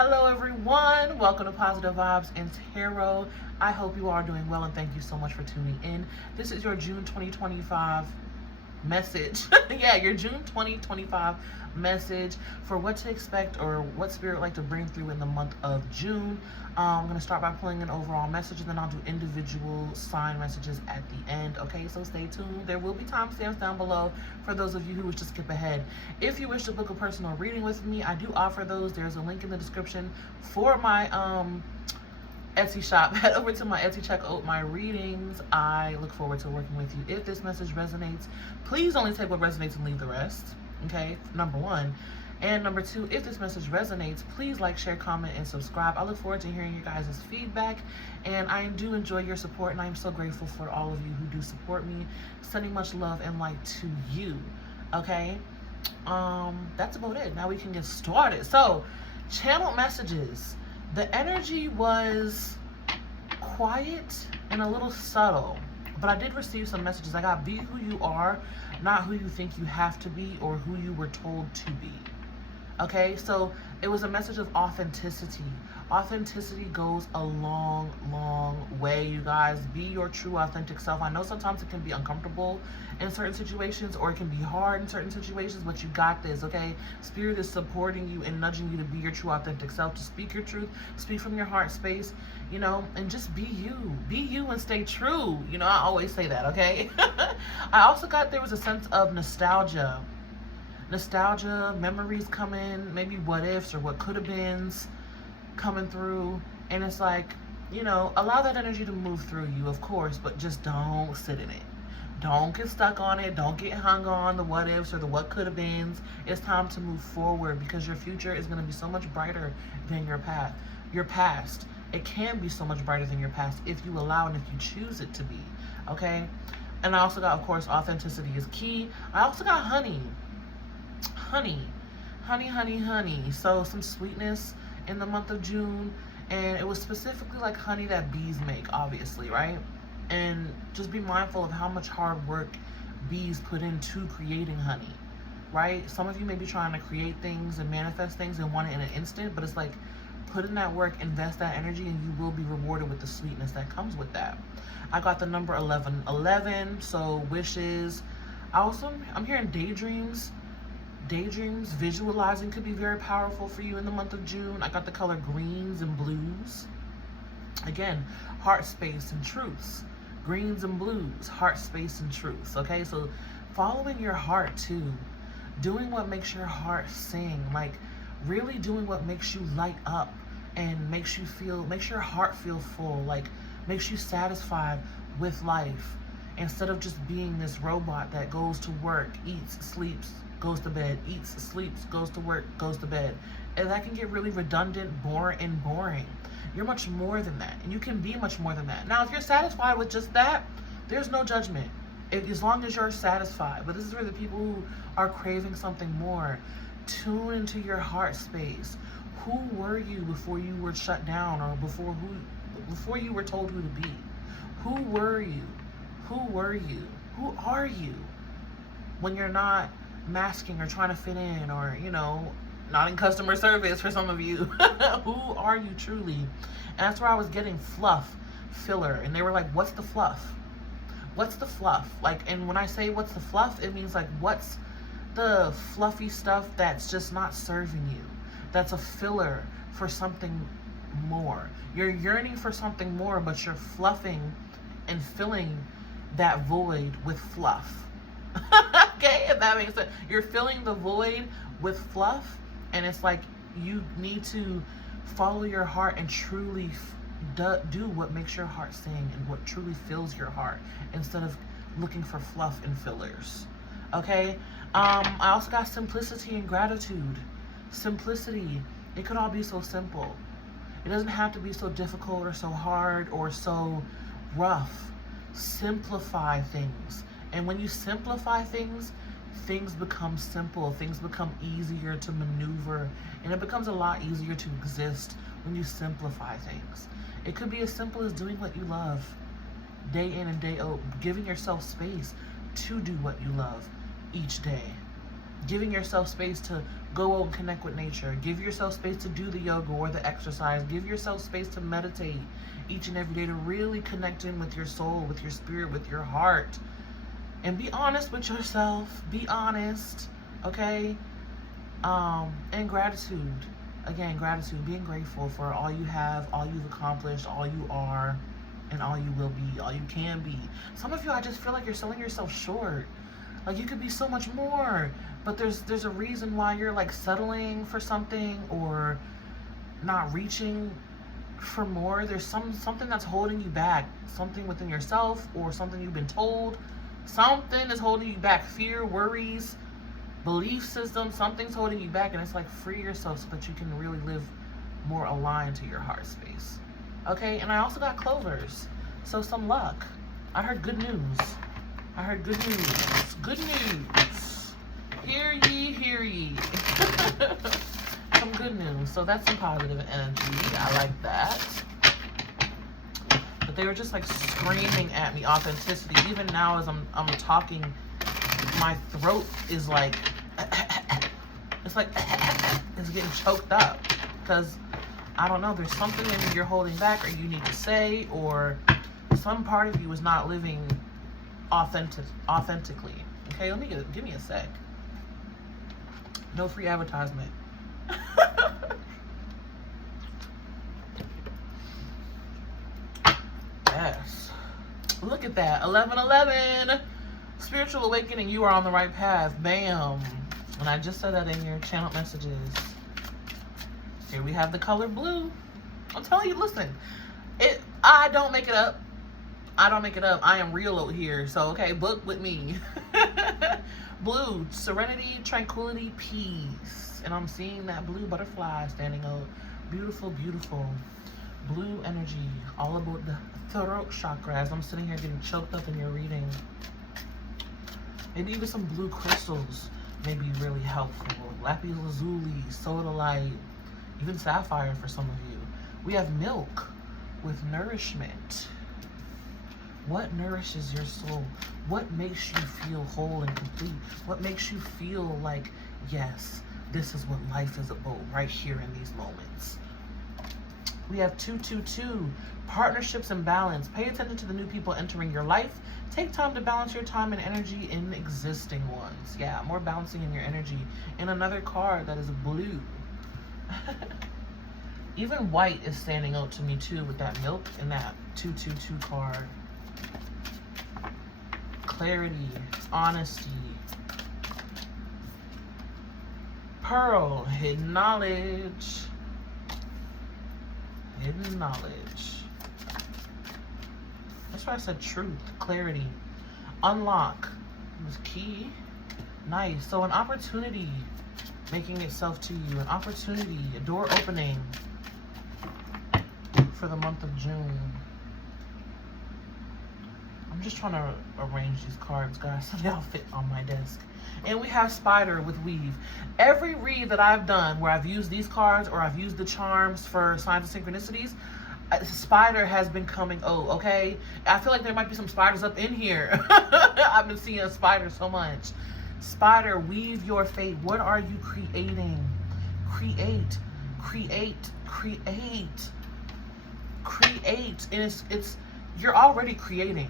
Hello everyone, welcome to Positive Vibes and Tarot. I hope you are doing well and thank you so much for tuning in. This is your June 2025 message. Yeah, your June 2025 message for what to expect or what spirit would like to bring through in the month of June. I'm going to start by pulling an overall message and then I'll do individual sign messages at the end. Okay, so stay tuned. There will be timestamps down below for those of you who wish to skip ahead. If you wish to book a personal reading with me, I do offer those. There's a link in the description for my Etsy shop. Head over to my Etsy, check out my readings. I look forward to working with you. If this message resonates, please only take what resonates and leave the rest. Okay, number one. And number two, if this message resonates, please like, share, comment, and subscribe. I look forward to hearing your guys' feedback, and I do enjoy your support, and I am so grateful for all of you who do support me. Sending much love and light to you. Okay, that's about it. Now we can get started. So, channel messages. The energy was quiet and a little subtle, but I did receive some messages. I got, be who you are, not who you think you have to be or who you were told to be. Okay, so it was a message of authenticity. Authenticity goes a long, long way, you guys. Be your true, authentic self. I know sometimes it can be uncomfortable in certain situations or it can be hard in certain situations, but you got this, okay? Spirit is supporting you and nudging you to be your true, authentic self, to speak your truth, speak from your heart space, you know, and just be you. Be you and stay true. You know, I always say that, okay? I also got there was a sense of nostalgia. Nostalgia, memories coming, maybe what ifs or what could have beens coming through. And it's like, you know, allow that energy to move through you, of course, but just don't sit in it. Don't get stuck on it. Don't get hung on the what ifs or the what could have beens. It's time to move forward because your future is going to be so much brighter than your past. It can be so much brighter than your past if you allow and if you choose it to be. Okay? And I also got, of course, authenticity is key. I also got honey. Honey. So some sweetness in the month of June, and it was specifically like honey that bees make, obviously, right? And just be mindful of how much hard work bees put into creating honey, right? Some of you may be trying to create things and manifest things and want it in an instant, but it's like, put in that work, invest that energy, and you will be rewarded with the sweetness that comes with that. I got the number 1111, so wishes. I'm hearing daydreams. Daydreams, visualizing could be very powerful for you in the month of June. I got the color greens and blues. Again, heart space and truths. Greens and blues, heart space and truths. Okay, so following your heart too. Doing what makes your heart sing. Like really doing what makes you light up and makes your heart feel full. Like makes you satisfied with life. Instead of just being this robot that goes to work, eats, sleeps, goes to bed, eats, sleeps, goes to work, goes to bed. And that can get really redundant, boring. You're much more than that. And you can be much more than that. Now, if you're satisfied with just that, there's no judgment. As long as you're satisfied. But this is for the people who are craving something more. Tune into your heart space. Who were you before you were shut down or before you were told who to be? Who were you? Who were you? Who are you when you're not masking or trying to fit in or, you know, not in customer service for some of you? Who are you truly? And that's where I was getting fluff, filler. And they were like, what's the fluff? What's the fluff? Like, and when I say what's the fluff, it means like, what's the fluffy stuff that's just not serving you? That's a filler for something more. You're yearning for something more, but you're fluffing and filling that void with fluff. Okay, if that makes sense. You're filling the void with fluff, and it's like you need to follow your heart and truly do what makes your heart sing and what truly fills your heart instead of looking for fluff and fillers. Okay, I also got simplicity and gratitude. Simplicity, it could all be so simple. It doesn't have to be so difficult or so hard or so rough. Simplify things. And when you simplify things, things become simple. Things become easier to maneuver. And it becomes a lot easier to exist when you simplify things. It could be as simple as doing what you love. Day in and day out. Giving yourself space to do what you love each day. Giving yourself space to Go out and connect with nature. Give yourself space to do the yoga or the exercise. Give yourself space to meditate each and every day, to really connect in with your soul, with your spirit, with your heart. And be honest with yourself. Be honest, okay? And gratitude. Again, gratitude. Being grateful for all you have, all you've accomplished, all you are, and all you will be, all you can be. Some of you, I just feel like you're selling yourself short. Like, you could be so much more, but there's a reason why you're like settling for something or not reaching for more. There's something that's holding you back, something within yourself or something you've been told. Something is holding you back. Fear, worries, belief system, something's holding you back, and it's like, free yourself so that you can really live more aligned to your heart space. Okay, and I also got clovers, so some luck. I heard good news. I heard good news. Good news. Hear ye, hear ye. Some good news. So that's some positive energy. I like that. But they were just like screaming at me authenticity. Even now as I'm talking, my throat is like, it's like, it's getting choked up. Because, I don't know, there's something in you you're holding back, or you need to say, or some part of you is not living authentically. Okay, give me a sec. No free advertisement. Yes. Look at that. 1111. Spiritual awakening. You are on the right path. Bam. And I just said that in your channel messages. Here we have the color blue. I'm telling you, listen. I don't make it up. I don't make it up. I am real out here. So, okay, book with me. Blue, serenity, tranquility, peace. And I'm seeing that blue butterfly standing out. Beautiful, beautiful. Blue energy. All about the throat chakra. As I'm sitting here getting choked up in your reading. Maybe even some blue crystals may be really helpful. Lapis lazuli, sodalite, even sapphire for some of you. We have milk with nourishment. What nourishes your soul? What makes you feel whole and complete? What makes you feel like, yes, this is what life is about right here in these moments? We have 222, partnerships and balance. Pay attention to the new people entering your life. Take time to balance your time and energy in existing ones. Yeah, more balancing in your energy. And another card that is blue. Even white is standing out to me too with that milk and that 222 card. Clarity, honesty, pearl, hidden knowledge, hidden knowledge. That's why I said truth, clarity, unlock, was key, nice. So an opportunity making itself to you, an opportunity, a door opening for the month of June. I'm just trying to arrange these cards, guys, so they all fit on my desk. And we have spider with weave. Every read that I've done where I've used these cards or I've used the charms for signs of synchronicities, spider has been coming. Oh, okay. I feel like there might be some spiders up in here. I've been seeing a spider so much. Spider, weave your fate. What are you creating? Create, create, create, create. And it's you're already creating.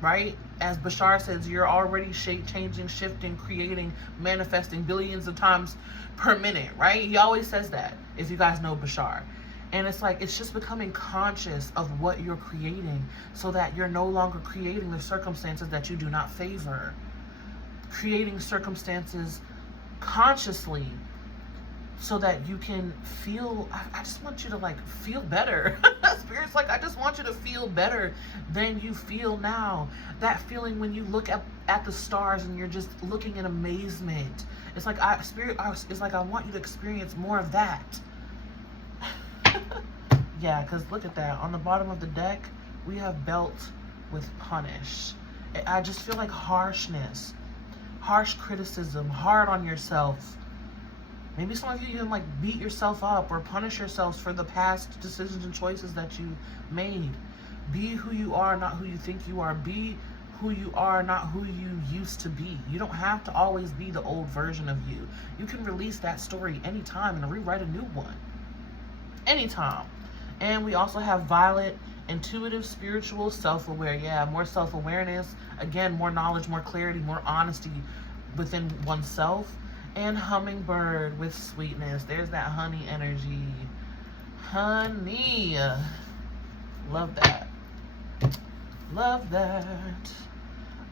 Right? As Bashar says, you're already changing, shifting, creating, manifesting billions of times per minute, right? He always says that, if you guys know Bashar. And it's like, it's just becoming conscious of what you're creating so that you're no longer creating the circumstances that you do not favor. Creating circumstances consciously so that you can feel, I just want you to like feel better. Spirit's like, I just want you to feel better than you feel now. That feeling when you look at the stars and you're just looking in amazement. It's like, it's like I want you to experience more of that. Yeah, because look at that. On the bottom of the deck, we have belt with punish. I just feel like harshness, harsh criticism, hard on yourself. Maybe some of you even like beat yourself up or punish yourselves for the past decisions and choices that you made. Be who you are, not who you think you are. Be who you are, not who you used to be. You don't have to always be the old version of you. You can release that story anytime and rewrite a new one. Anytime. And we also have Violet, intuitive, spiritual, self-aware. Yeah, more self-awareness. Again, more knowledge, more clarity, more honesty within oneself. And Hummingbird with sweetness. There's that honey energy. Honey. Love that. Love that.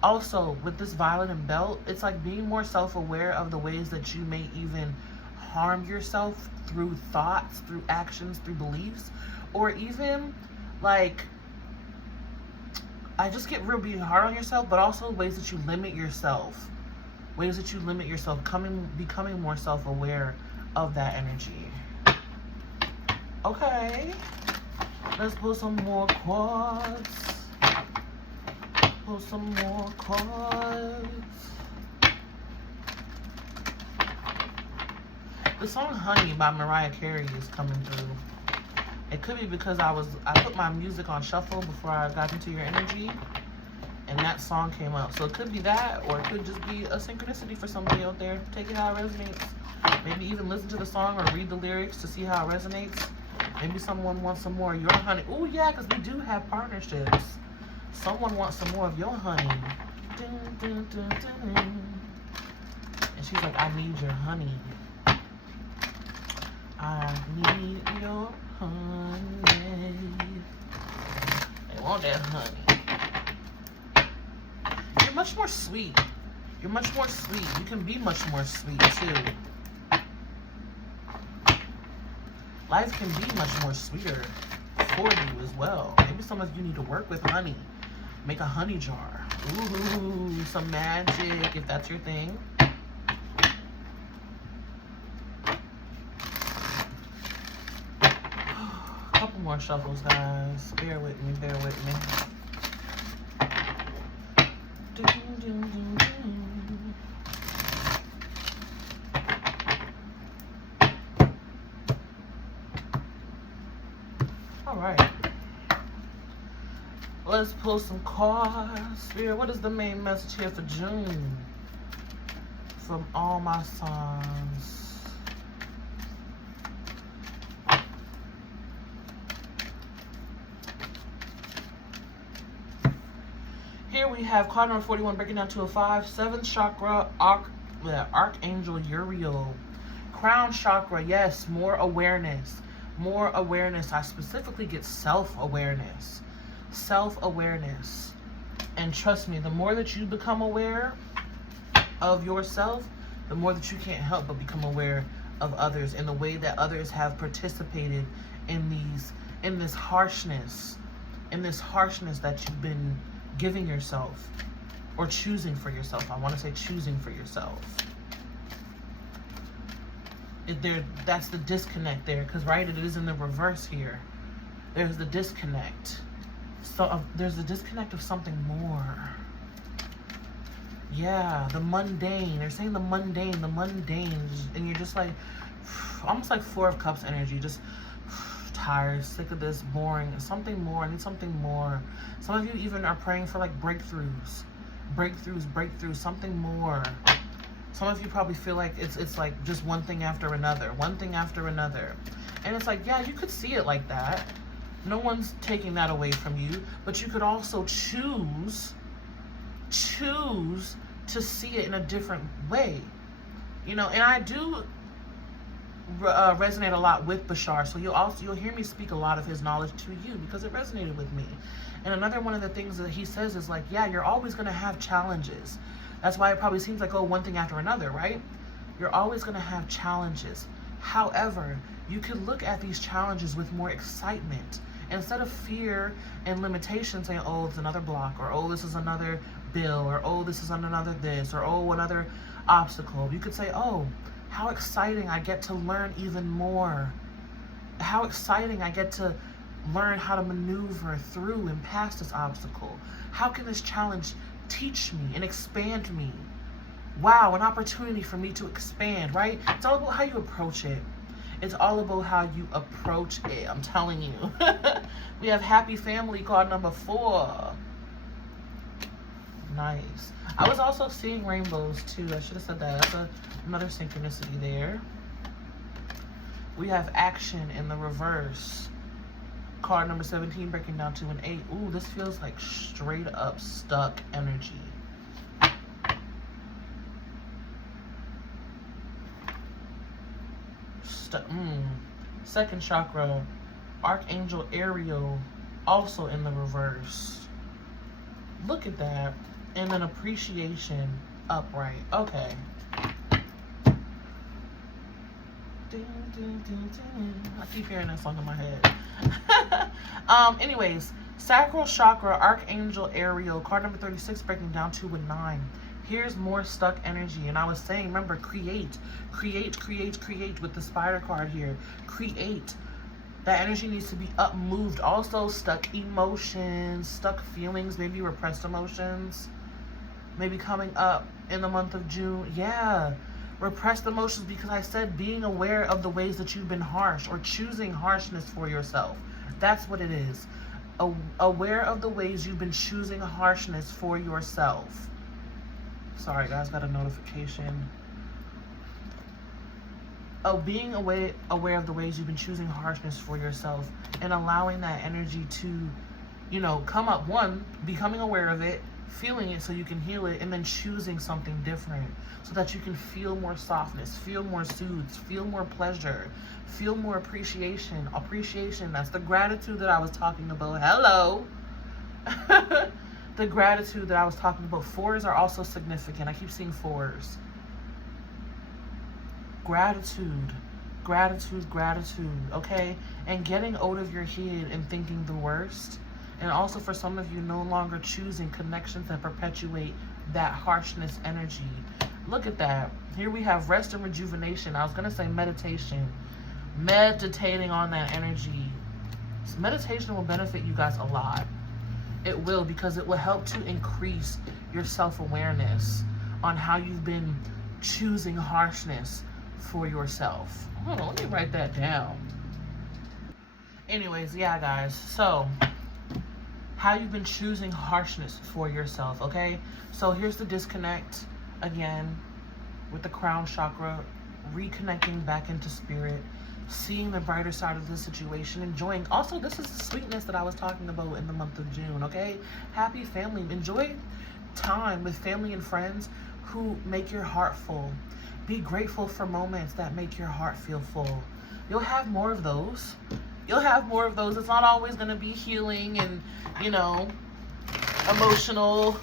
Also, with this Violet and Belt, it's like being more self-aware of the ways that you may even harm yourself through thoughts, through actions, through beliefs, or even like, I just get real being hard on yourself, but also ways that you limit yourself. Ways that you limit yourself, becoming more self-aware of that energy. Okay. Let's pull some more cards. Pull some more cards. The song Honey by Mariah Carey is coming through. It could be because I put my music on shuffle before I got into your energy, and that song came up. So it could be that, or it could just be a synchronicity for somebody out there. Take it how it resonates. Maybe even listen to the song or read the lyrics to see how it resonates. Maybe someone wants some more of your honey. Oh yeah, because we do have partnerships. Someone wants some more of your honey. Dun, dun, dun, dun, dun. And she's like, I need your honey. I need your honey. They want that honey. You're much more sweet. You're much more sweet. You can be much more sweet too. Life can be much more sweeter for you as well. Maybe some of you need to work with honey. Make a honey jar. Ooh, some magic if that's your thing. Couple more shuffles, guys. Bear with me, bear with me. Dun, dun, dun, dun. All right. Let's pull some cards. Spirit, what is the main message here for June? From all my signs. Here we have card number 41 breaking down to a 5. 7th chakra, Archangel Uriel. Crown chakra, yes, more awareness. More awareness. I specifically get self-awareness. Self-awareness. And trust me, the more that you become aware of yourself, the more that you can't help but become aware of others and the way that others have participated in this harshness that you've been giving yourself or choosing for yourself. I want to say choosing for yourself. That's the disconnect there, because right, it is in the reverse here. There's the disconnect. So there's the disconnect of something more. Yeah, the mundane. They're saying the mundane, and you're just like, almost like 4 of Cups energy, just tired, sick of this, boring, something more. I need something more. Some of you even are praying for like breakthroughs, something more. Some of you probably feel like it's like just one thing after another, and it's like, yeah, you could see it like that. No one's taking that away from you, but you could also choose to see it in a different way, you know. And I do resonate a lot with Bashar, so you'll hear me speak a lot of his knowledge to you because it resonated with me. And another one of the things that he says is like, yeah, you're always going to have challenges. That's why it probably seems like, oh, one thing after another, right? You're always going to have challenges. However, you can look at these challenges with more excitement. Instead of fear and limitation, saying, oh, it's another block, or oh, this is another bill, or oh, this is another this, or oh, another obstacle. You could say, oh, how exciting, I get to learn even more. How exciting, I get to learn how to maneuver through and past this obstacle. How can this challenge teach me and expand me? Wow, an opportunity for me to expand, right? It's all about how you approach it. It's all about how you approach it. I'm telling you. We have Happy Family card number 4. Nice. I was also seeing rainbows too. I should have said that. That's another synchronicity there. We have action in the reverse. Card number 17 breaking down to an 8. Ooh, this feels like straight up stuck energy. Second chakra, Archangel Ariel, also in the reverse. Look at that. And then appreciation, upright. Okay. I keep hearing that song in my head. Anyways, Sacral Chakra, Archangel Ariel, card number 36 breaking down to a 9. Here's more stuck energy. And I was saying, remember, create with the spider card here. Create. That energy needs to be up, moved. Also, stuck emotions, stuck feelings, maybe repressed emotions. Maybe coming up in the month of June. Yeah. Repressed emotions, because I said being aware of the ways that you've been harsh or choosing harshness for yourself. That's what it is. Aware of the ways you've been choosing harshness for yourself. Sorry, guys, got a notification. Being aware of the ways you've been choosing harshness for yourself and allowing that energy to, you know, come up. One, becoming aware of it, feeling it so you can heal it, and then choosing something different so that you can feel more softness, feel more soothes, feel more pleasure, feel more appreciation. Appreciation, that's the gratitude that I was talking about. Hello. The gratitude that I was talking about. 4s are also significant. I keep seeing 4s. Gratitude, okay? And getting out of your head and thinking the worst. And also for some of you, no longer choosing connections that perpetuate that harshness energy. Look at that. Here we have rest and rejuvenation. I was going to say meditation. Meditating on that energy. Meditation will benefit you guys a lot. It will, because it will help to increase your self-awareness on how you've been choosing harshness for yourself. Hold on, let me write that down. Anyways, yeah, guys. So, how you've been choosing harshness for yourself, okay? So here's the disconnect again with the crown chakra, reconnecting back into spirit, seeing the brighter side of the situation, enjoying. Also, this is the sweetness that I was talking about in the month of June, okay? Happy family. Enjoy time with family and friends who make your heart full. Be grateful for moments that make your heart feel full. You'll have more of those. You'll have more of those. It's not always going to be healing and, you know, emotional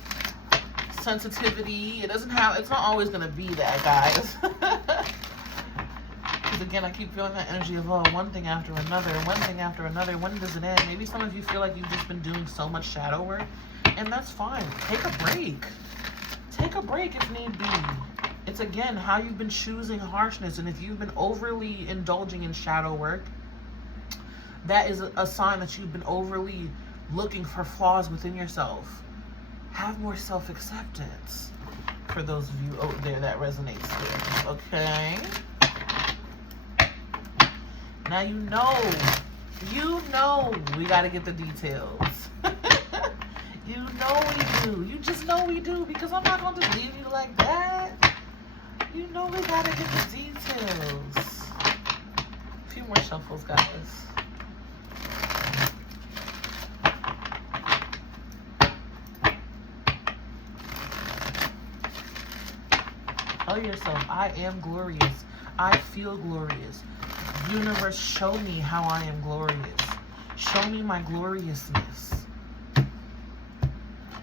sensitivity. It's not always going to be that, guys. Because again, I keep feeling that energy of, oh, one thing after another. When does it end? Maybe some of you feel like you've just been doing so much shadow work, and that's fine. Take a break. Take a break if need be. It's again how you've been choosing harshness, and if you've been overly indulging in shadow work, that is a sign that you've been overly looking for flaws within yourself. Have more self-acceptance. For those of you out there that resonates with, okay? Now you know we gotta get the details. You know we do. You just know we do, because I'm not gonna just leave you like that. You know we gotta get the details. A few more shuffles, guys. Tell yourself, I am glorious. I feel glorious. Universe, show me how I am glorious. Show me my gloriousness.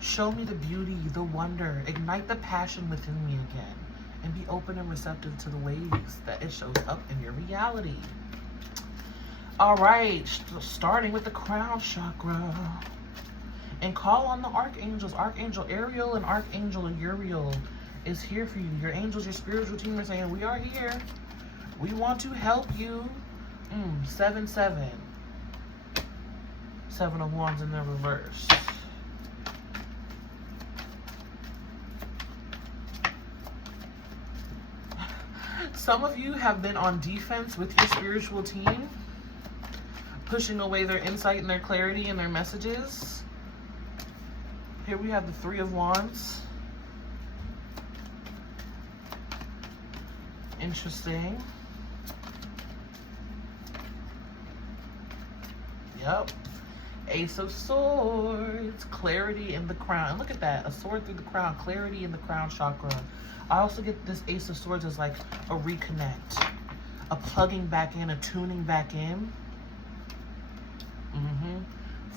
Show me the beauty, the wonder. Ignite the passion within me again. And be open and receptive to the ways that it shows up in your reality. All right, starting with the crown chakra. And call on the archangels. Archangel Ariel and Archangel Uriel is here for you. Your angels, your spiritual team are saying, we are here. We want to help you. 7-7. 7 of Wands in the reverse. Some of you have been on defense with your spiritual team, pushing away their insight and their clarity and their messages. Here we have the Three of Wands. Interesting. Yep. Ace of Swords. Clarity in the crown. Look at that. A sword through the crown. Clarity in the crown chakra. I also get this Ace of Swords as like a reconnect. A plugging back in. A tuning back in.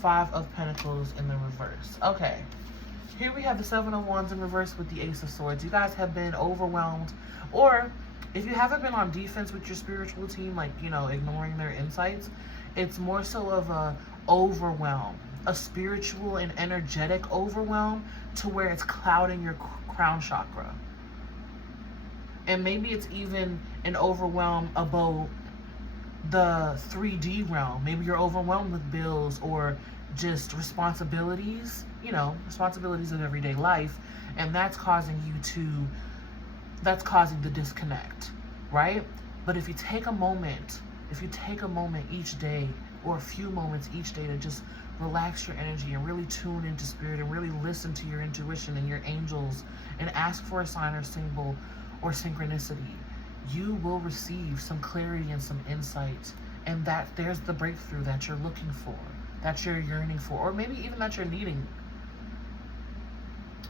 Five of Pentacles in the reverse. Okay. Here we have the Seven of Wands in reverse with the Ace of Swords. You guys have been overwhelmed. Or if you haven't been on defense with your spiritual team, like, you know, ignoring their insights, it's more so of a overwhelm. A spiritual and energetic overwhelm to where it's clouding your crown chakra. And maybe it's even an overwhelm about the 3D realm. Maybe you're overwhelmed with bills or just responsibilities, you know, responsibilities of everyday life, and that's causing the disconnect, right? But if you take a moment each day, or a few moments each day, to just relax your energy and really tune into spirit and really listen to your intuition and your angels and ask for a sign or symbol or synchronicity, you will receive some clarity and some insight, and that there's the breakthrough that you're looking for, that you're yearning for, or maybe even that you're needing.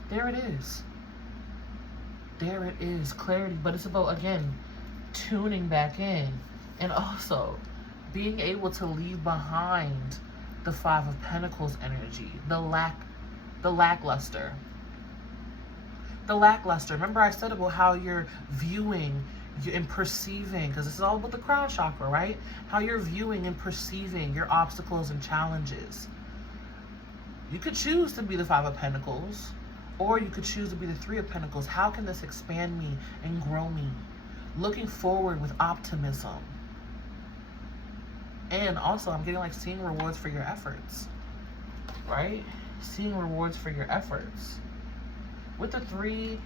There it is. There it is, clarity. But it's about, again, tuning back in, and also being able to leave behind the Five of Pentacles energy, the lackluster. Remember I said about how you're viewing and perceiving, because this is all about the crown chakra, right? How you're viewing and perceiving your obstacles and challenges. You could choose to be the Five of Pentacles, or you could choose to be the Three of Pentacles. How can this expand me and grow me? Looking forward with optimism. And also, I'm getting like seeing rewards for your efforts, right? Seeing rewards for your efforts. With the Three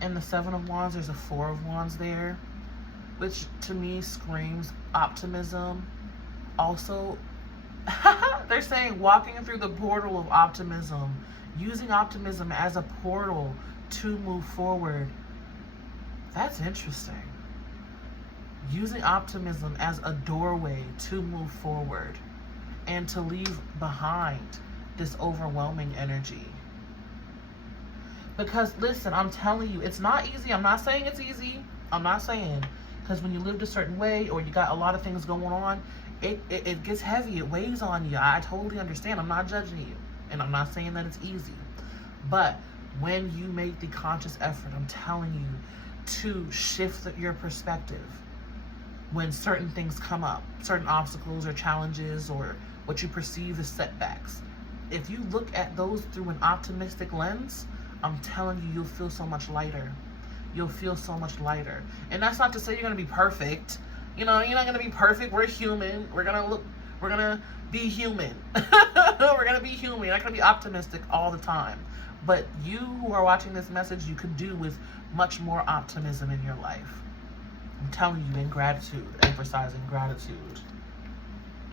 and the Seven of Wands, there's a Four of Wands there, which to me screams optimism. Also, they're saying walking through the portal of optimism, using optimism as a portal to move forward. That's interesting. Using optimism as a doorway to move forward and to leave behind this overwhelming energy. Because listen, I'm telling you, it's not easy. I'm not saying it's easy. I'm not saying, because when you lived a certain way or you got a lot of things going on, it gets heavy. It weighs on you. I totally understand. I'm not judging you. And I'm not saying that it's easy. But when you make the conscious effort, I'm telling you, to shift your perspective when certain things come up, certain obstacles or challenges or what you perceive as setbacks. If you look at those through an optimistic lens, I'm telling you, you'll feel so much lighter. You'll feel so much lighter. And that's not to say you're going to be perfect. You know, you're not going to be perfect. We're human. We're going to be human. We're going to be human. You're not going to be optimistic all the time. But you who are watching this message, you could do with much more optimism in your life. I'm telling you, in gratitude, emphasizing gratitude.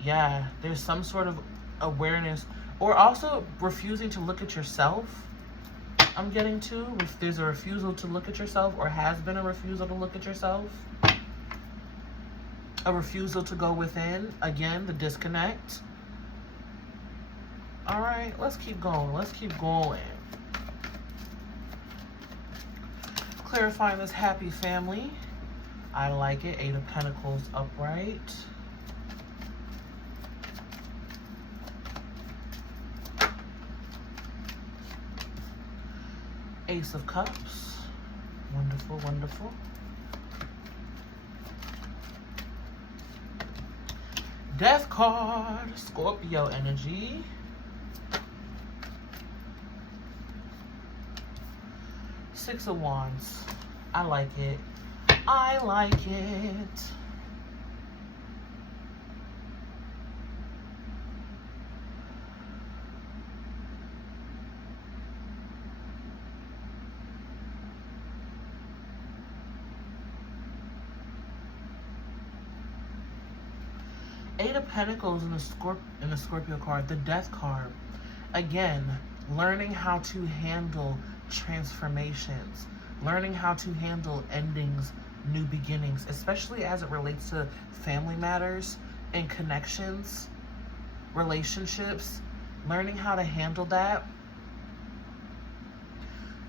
Yeah, there's some sort of awareness, or also refusing to look at yourself. I'm getting to, if there's a refusal to look at yourself, or has been a refusal to look at yourself. A refusal to go within. Again, the disconnect. All right, let's keep going. Let's keep going. Clarifying this happy family. I like it. Eight of Pentacles upright. Ace of Cups. Wonderful, wonderful. Death card. Scorpio energy. Six of Wands. I like it. I like it. Eight of Pentacles in the Scorpio card, the Death card. Again, learning how to handle transformations, learning how to handle endings, new beginnings, especially as it relates to family matters and connections, relationships, learning how to handle that,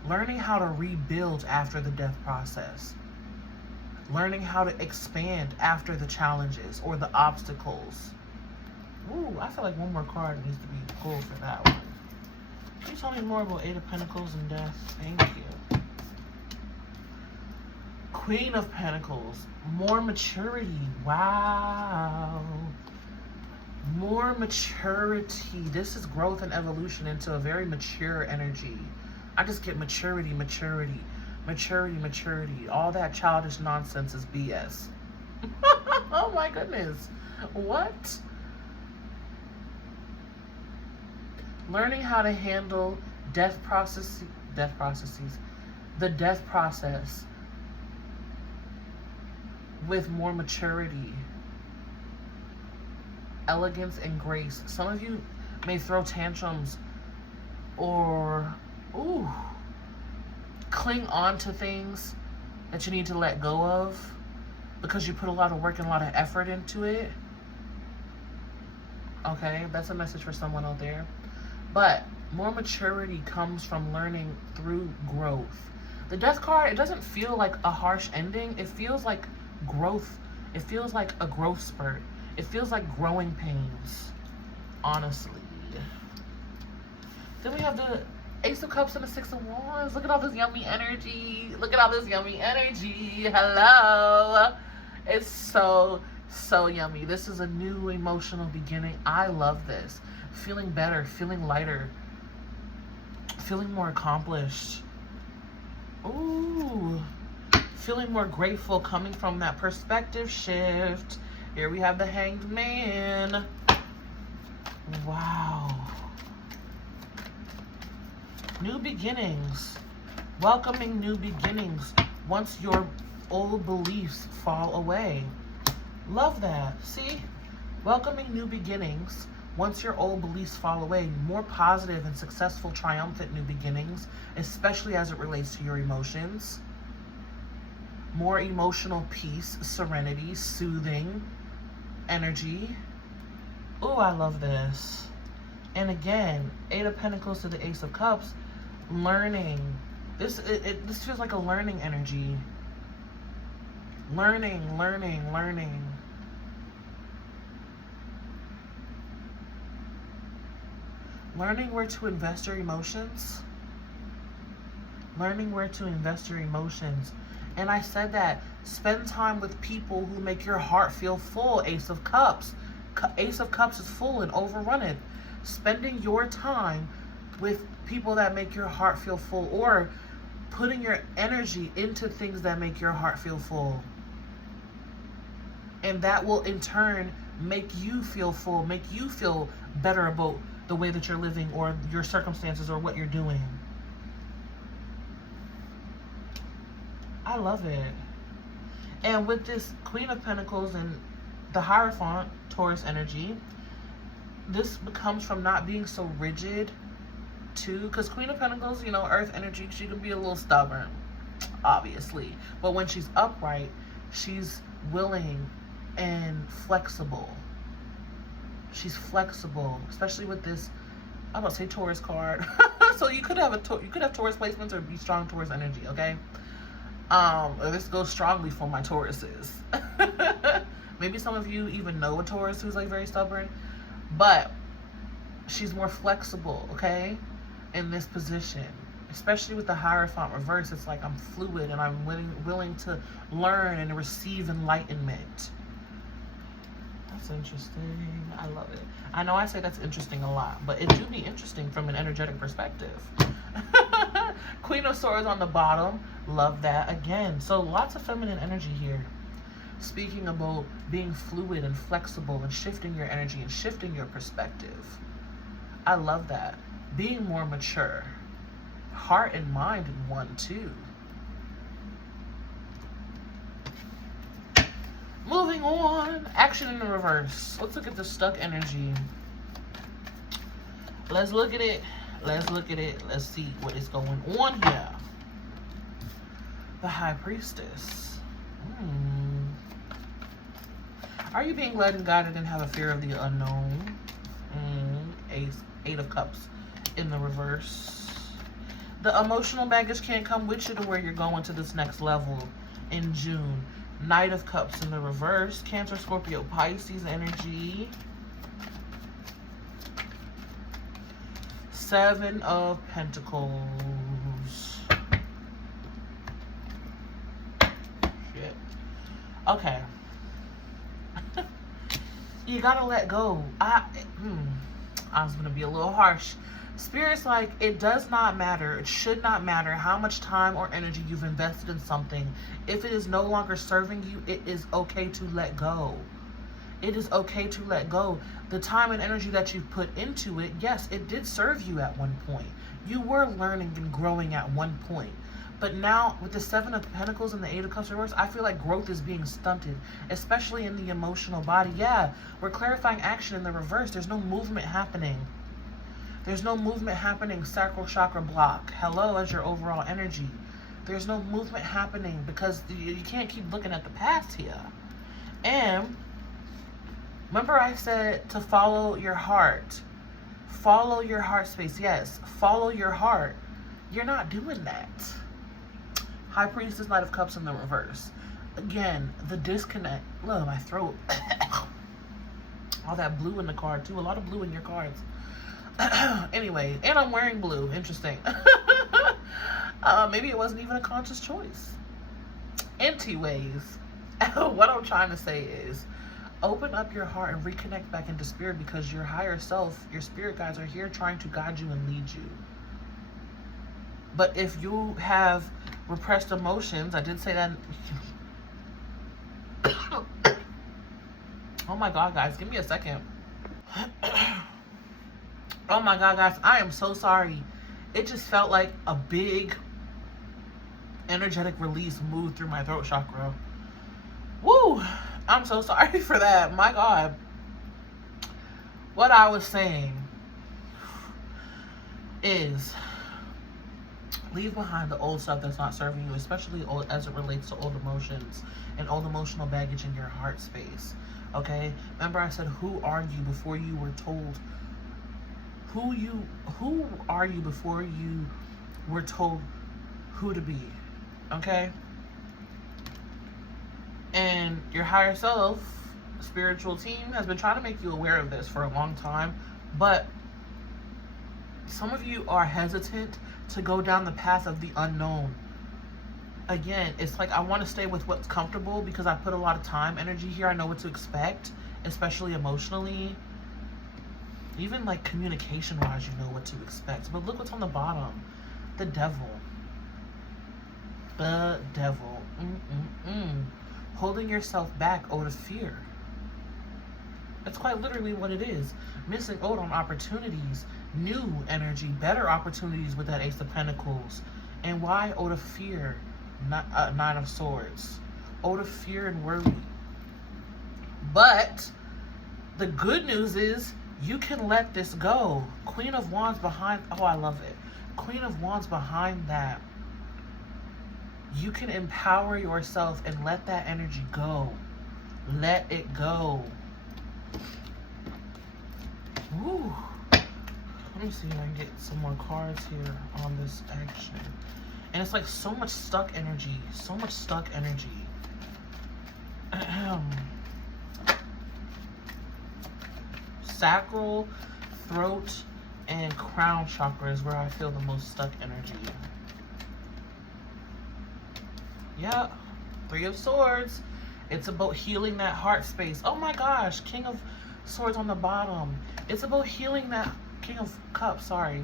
learning how to rebuild after the death process, learning how to expand after the challenges or the obstacles. Ooh, I feel like one more card needs to be pulled for that one. Can you tell me more about Eight of Pentacles and death? Thank you. Queen of Pentacles. More maturity. Wow. More maturity. This is growth and evolution into a very mature energy. I just get maturity, maturity, maturity, maturity. All that childish nonsense is BS. Oh my goodness. What? Learning how to handle the death process with more maturity, elegance, and grace. Some of you may throw tantrums or cling on to things that you need to let go of because you put a lot of work and a lot of effort into it. Okay, that's a message for someone out there. But more maturity comes from learning through growth. The death card, it doesn't feel like a harsh ending. It feels like growth. It feels like a growth spurt. It feels like growing pains, honestly. Then we have the Ace of Cups and the Six of Wands. Look at all this yummy energy. Look at all this yummy energy. Hello. It's so yummy. This is a new emotional beginning. I love this. Feeling better, feeling lighter, feeling more accomplished. Ooh. Feeling more grateful, coming from that perspective shift. Here we have the Hanged Man. Wow. New beginnings. Welcoming new beginnings once your old beliefs fall away. Love that. See? Welcoming new beginnings once your old beliefs fall away. More positive and successful, triumphant new beginnings, especially as it relates to your emotions. More emotional peace, serenity, soothing energy. Oh, I love this. And again, Eight of Pentacles to the Ace of Cups. Learning. This feels like a learning energy. Learning, learning, learning. Learning where to invest your emotions. Learning where to invest your emotions. And I said that. Spend time with people who make your heart feel full. Ace of Cups. Ace of Cups is full and overrun. Spending your time with people that make your heart feel full, or putting your energy into things that make your heart feel full. And that will in turn make you feel full, make you feel better about the way that you're living or your circumstances or what you're doing. I love it. And with this Queen of Pentacles and the Hierophant, Taurus energy, this becomes from not being so rigid too, because Queen of Pentacles, you know, earth energy, she can be a little stubborn, obviously. But when she's upright, she's willing and flexible. She's flexible, especially with this, I'm about to say Taurus card. So you could have Taurus placements or be strong Taurus energy, okay? This goes strongly for my Tauruses. Maybe some of you even know a Taurus who's like very stubborn, but she's more flexible, okay? In this position, especially with the Hierophant reverse, it's like I'm fluid and I'm willing to learn and receive enlightenment. That's interesting. I love it. I know I say that's interesting a lot, but it do be interesting from an energetic perspective. Queen of Swords on the bottom. Love that again. So lots of feminine energy here. Speaking about being fluid and flexible and shifting your energy and shifting your perspective. I love that. Being more mature. Heart and mind in one too. Moving on. Action in the reverse. Let's look at the stuck energy. Let's look at it. Let's look at it. Let's see what is going on here. The High Priestess. Are you being led and guided and have a fear of the unknown? Eight of Cups in the reverse. The emotional baggage can't come with you to where you're going to this next level in June. Knight of Cups in the reverse. Cancer, Scorpio, Pisces energy. Seven of Pentacles. Shit. Okay. You gotta let go. I was gonna be a little harsh. Spirit's like, it does not matter, it should not matter how much time or energy you've invested in something. If it is no longer serving you, it is okay to let go. It is okay to let go. The time and energy that you've put into it, yes, it did serve you at one point. You were learning and growing at one point. But now, with the Seven of Pentacles and the Eight of Cups reverse, I feel like growth is being stunted, especially in the emotional body. Yeah, we're clarifying action in the reverse. There's no movement happening. There's no movement happening. Sacral chakra block. Hello, as your overall energy. There's no movement happening because you can't keep looking at the past here. And remember I said to follow your heart. Follow your heart space. Yes, follow your heart. You're not doing that. High Priestess, Knight of Cups in the reverse. Again, the disconnect. Look, my throat. All that blue in the card too. A lot of blue in your cards. Anyway, and I'm wearing blue. Interesting. Maybe it wasn't even a conscious choice. Anyways, what I'm trying to say is, open up your heart and reconnect back into spirit, because your higher self, your spirit guides are here trying to guide you and lead you. But if you have repressed emotions, I did say that. Oh my God, guys, give me a second. Oh my God, guys, I am so sorry. It just felt like a big energetic release moved through my throat chakra. Woo! I'm so sorry for that. My God. What I was saying is, leave behind the old stuff that's not serving you, especially as it relates to old emotions and old emotional baggage in your heart space. Okay? Remember I said, who are you before you were told who are you before you were told who to be? Okay? And your higher self, spiritual team, has been trying to make you aware of this for a long time, but some of you are hesitant to go down the path of the unknown. Again, it's like, I want to stay with what's comfortable because I put a lot of time, energy here. I know what to expect, especially emotionally. Even like communication-wise, you know what to expect. But look what's on the bottom. The devil. The devil. Holding yourself back out of fear. That's quite literally what it is. Missing out on opportunities, new energy, better opportunities with that Ace of Pentacles. And why out of fear? Nine of Swords. Out of fear and worry. But the good news is you can let this go. Queen of Wands behind. Oh, I love it. Queen of Wands behind that. You can empower yourself and let that energy go. Let it go. Woo. Let me see if I can get some more cards here on this action. And it's like so much stuck energy. So much stuck energy. Sacral, throat, and crown chakra is where I feel the most stuck energy. Yeah, Three of Swords. It's about healing that heart space. Oh my gosh, King of Swords on the bottom. It's about healing that, King of Cups, sorry.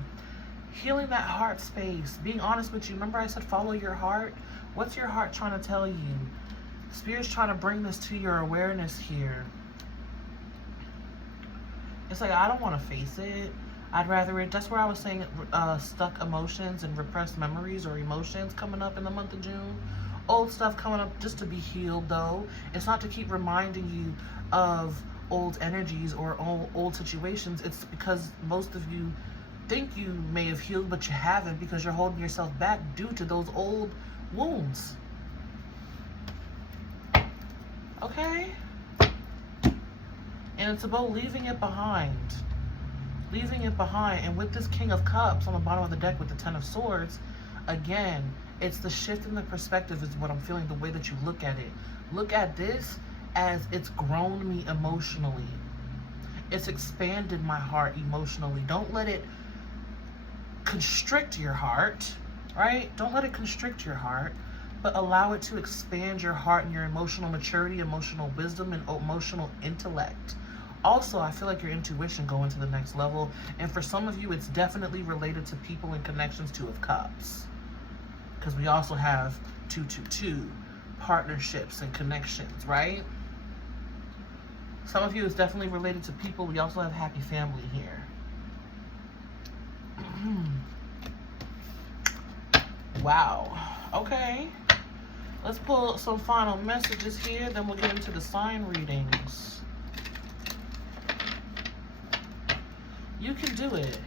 Healing that heart space. Being honest with you. Remember I said follow your heart? What's your heart trying to tell you? Spirit's trying to bring this to your awareness here. It's like, I don't want to face it. I'd rather it, that's where I was saying stuck emotions and repressed memories or emotions coming up in the month of June. Old stuff coming up just to be healed, though. It's not to keep reminding you of old energies or old situations. It's because most of you think you may have healed, but you haven't, because you're holding yourself back due to those old wounds. Okay? And it's about leaving it behind. Leaving it behind. And with this King of Cups on the bottom of the deck with the Ten of Swords, again, it's the shift in the perspective is what I'm feeling, the way that you look at it. Look at this as it's grown me emotionally. It's expanded my heart emotionally. Don't let it constrict your heart, right? Don't let it constrict your heart, but allow it to expand your heart and your emotional maturity, emotional wisdom, and emotional intellect. Also, I feel like your intuition going to the next level. And for some of you, it's definitely related to people and connections. Two of Cups. Because we also have 222, partnerships and connections, right? Some of you, it's definitely related to people. We also have happy family here. Wow. Okay. Let's pull some final messages here. Then we'll get into the sign readings. You can do it.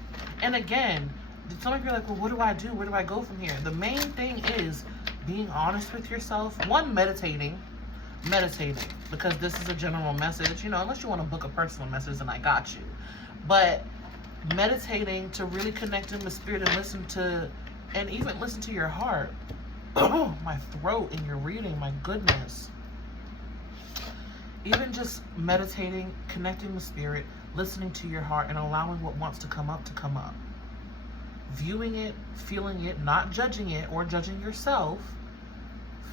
And again, some of you are like, well, what do I do? Where do I go from here? The main thing is being honest with yourself. One, meditating, because this is a general message, you know, unless you want to book a personal message, then I got you. But meditating to really connect in with spirit and listen to, and even listen to your heart. Oh, my throat in your reading, my goodness. Even just meditating, connecting with spirit, listening to your heart, and allowing what wants to come up to come up. Viewing it, feeling it, not judging it or judging yourself.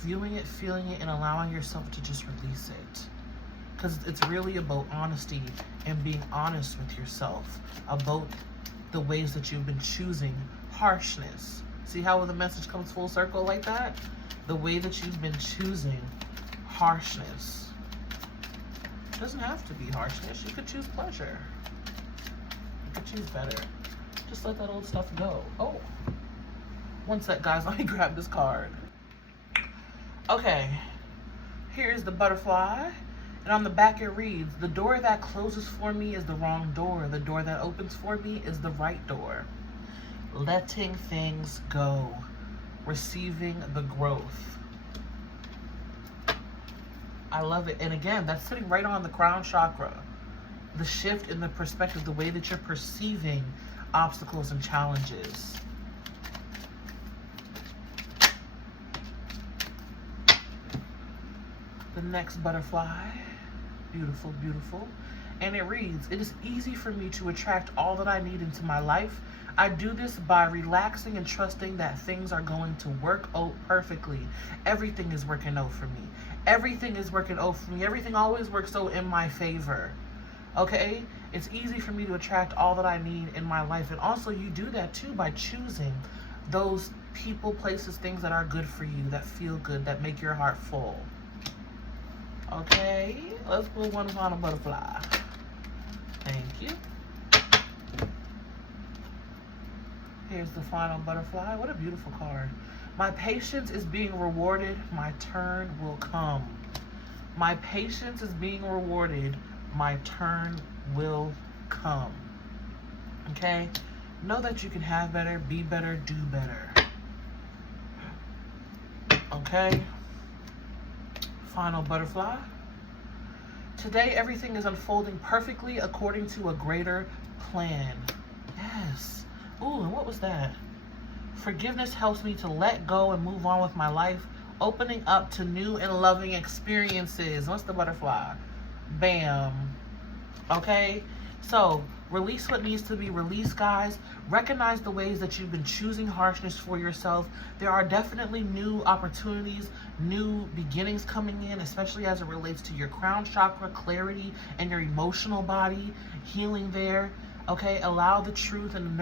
Viewing it, feeling it, and allowing yourself to just release it. Because it's really about honesty and being honest with yourself about the ways that you've been choosing harshness. See how the message comes full circle like that? The way that you've been choosing harshness. It doesn't have to be harshness. You could choose pleasure. You could choose better. Just let that old stuff go. Oh. One sec, guys. Let me grab this card. Okay. Here's the butterfly. And on the back it reads, the door that closes for me is the wrong door. The door that opens for me is the right door. Letting things go. Receiving the growth. I love it. And again, that's sitting right on the crown chakra. The shift in the perspective, the way that you're perceiving obstacles and challenges. The next butterfly. Beautiful, beautiful. And it reads, it is easy for me to attract all that I need into my life. I do this by relaxing and trusting that things are going to work out perfectly. Everything is working out for me. Everything is working out for me. Everything always works out in my favor. Okay? It's easy for me to attract all that I need in my life. And also you do that too by choosing those people, places, things that are good for you, that feel good, that make your heart full. Okay? Let's pull one final butterfly. Thank you. Here's the final butterfly. What a beautiful card. My patience is being rewarded. My turn will come. My patience is being rewarded. My turn will come. Okay? Know that you can have better, be better, do better. Okay? Final butterfly. Today, everything is unfolding perfectly according to a greater plan. Yes. Ooh, and what was that? Forgiveness helps me to let go and move on with my life, opening up to new and loving experiences. What's the butterfly? Bam. Okay? So, release what needs to be released, guys. Recognize the ways that you've been choosing harshness for yourself. There are definitely new opportunities, new beginnings coming in, especially as it relates to your crown chakra, clarity, and your emotional body, healing there. Okay, allow the truth and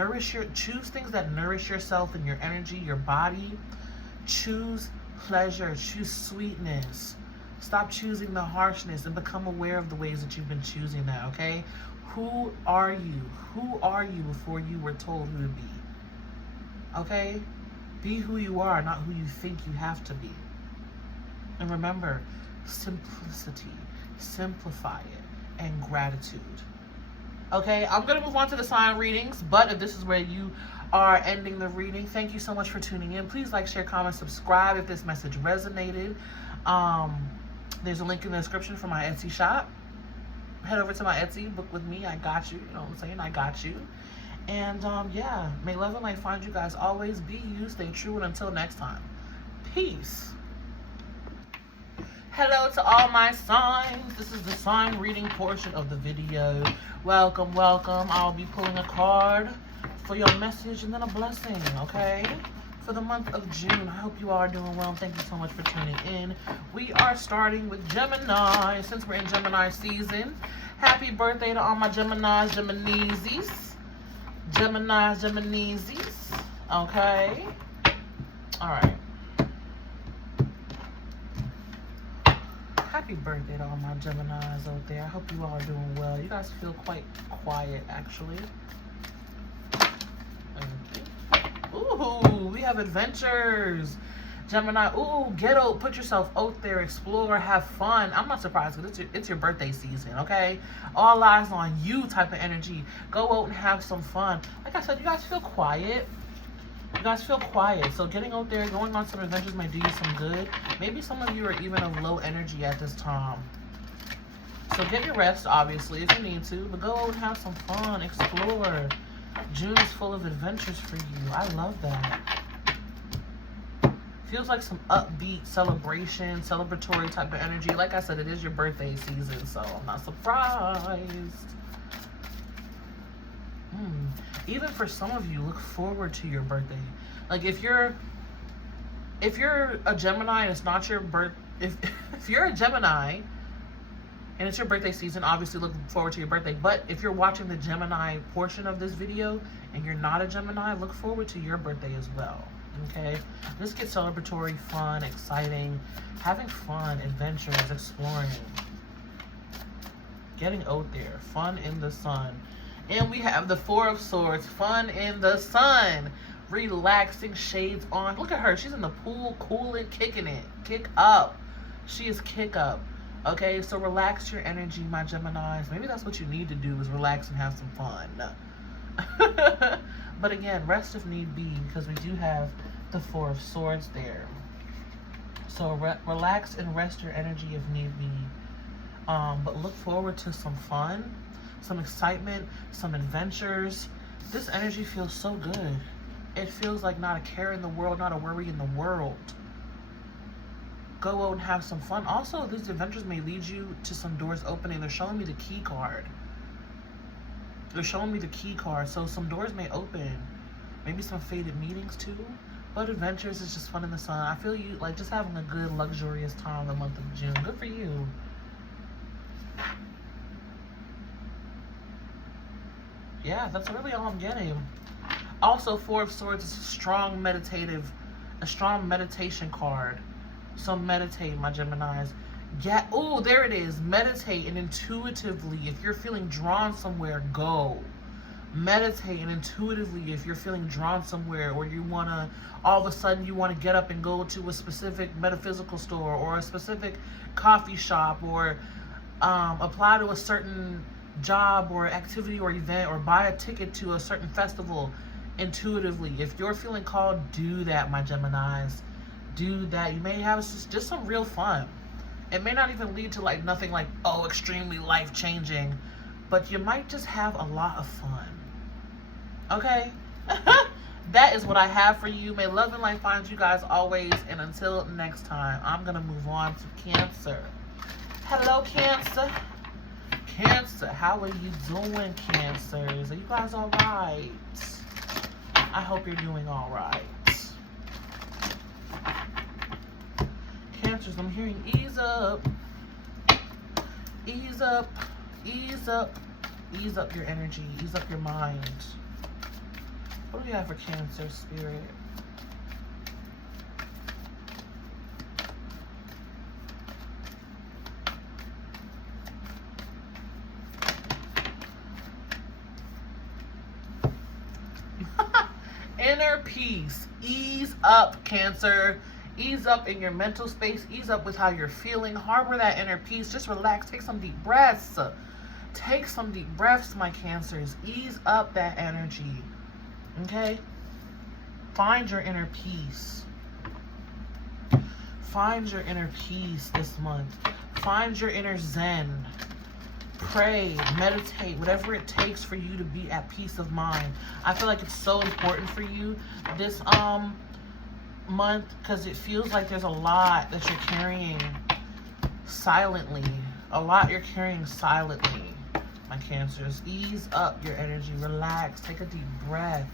choose things that nourish yourself and your energy, your body. Choose pleasure, choose sweetness. Stop choosing the harshness and become aware of the ways that you've been choosing that, okay? Who are you? Who are you before you were told who to be? Okay? Be who you are, not who you think you have to be. And remember, simplicity, simplify it, and gratitude. Okay, I'm going to move on to the sign readings, but if this is where you are ending the reading, thank you so much for tuning in. Please like, share, comment, subscribe if this message resonated. There's a link in the description for my Etsy shop. Head over to my Etsy, book with me. I got you. You know what I'm saying? I got you. And yeah, may love and light find you guys always. Be you, stay true, and until next time, peace. Hello to all my signs. This is the sign reading portion of the video. Welcome, welcome. I'll be pulling a card for your message and then a blessing, okay? For the month of June. I hope you all are doing well. Thank you so much for tuning in. We are starting with Gemini. Since we're in Gemini season, happy birthday to all my Geminis, Geminis, okay? All right. Happy birthday to all my Geminis out there. I hope you all are doing well. You guys feel quite quiet, actually. Ooh, we have adventures. Gemini, ooh, get out, put yourself out there, explore, have fun. I'm not surprised because it's your birthday season, okay? All eyes on you type of energy. Go out and have some fun. Like I said, you guys feel quiet. You guys feel quiet. So getting out there, going on some adventures might do you some good. Maybe some of you are even of low energy at this time. So get your rest, obviously, if you need to. But go out and have some fun, explore. June is full of adventures for you. I love that. Feels like some upbeat celebration, celebratory type of energy. Like I said, it is your birthday season, so I'm not surprised. Even for some of you, look forward to your birthday. Like if you're a Gemini and it's not your if you're a Gemini and it's your birthday season, obviously look forward to your birthday. But if you're watching the Gemini portion of this video and you're not a Gemini, look forward to your birthday as well. Okay? Just get celebratory, fun, exciting, having fun, adventures, exploring, getting out there, fun in the sun. And we have the Four of Swords, fun in the sun, relaxing, shades on. Look at her. She's in the pool, cooling, kicking it. Kick up. She is kick up. Okay, so relax your energy, my Geminis. Maybe that's what you need to do is relax and have some fun. But again, rest if need be, because we do have the Four of Swords there. So relax and rest your energy if need be. But look forward to some fun, some excitement, some adventures. This energy feels so good. It feels like not a care in the world, not a worry in the world. Go out and have some fun. Also, these adventures may lead you to some doors opening. They're showing me the key card. They're showing me the key card. So some doors may open. Maybe some fated meetings too. But adventures is just fun in the sun. I feel you like just having a good, luxurious time the month of June. Good for you. Yeah, that's really all I'm getting. Also, Four of Swords is a strong meditation card. So meditate, my Geminis. Yeah, oh, there it is. Meditate and intuitively, if you're feeling drawn somewhere, go. Meditate and intuitively, if you're feeling drawn somewhere, or you want to, all of a sudden you want to get up and go to a specific metaphysical store or a specific coffee shop, or apply to a certain job or activity or event, or buy a ticket to a certain festival intuitively. If you're feeling called, do that, my Geminis. Do that. You may have just some real fun. It may not even lead to like nothing like, oh, extremely life-changing, but you might just have a lot of fun. Okay? That is what I have for you. May love and light find you guys always, and until next time, I'm going to move on to Cancer. Hello, Cancer. Cancer, how are you doing, Cancers? Are you guys all right? I hope you're doing all right. Cancers, I'm hearing ease up. Ease up. Ease up. Ease up your energy. Ease up your mind. What do we have for Cancer, Spirit? Inner peace. Ease up, Cancer. Ease up in your mental space. Ease up with how you're feeling. Harbor that inner peace. Just relax. Take some deep breaths. Take some deep breaths, my Cancers. Ease up that energy. Okay? Find your inner peace. Find your inner peace this month. Find your inner zen. Pray, meditate, whatever it takes for you to be at peace of mind. I feel like it's so important for you this month, because it feels like there's a lot that you're carrying silently. A lot you're carrying silently, my Cancers. Ease up your energy. Relax. Take a deep breath.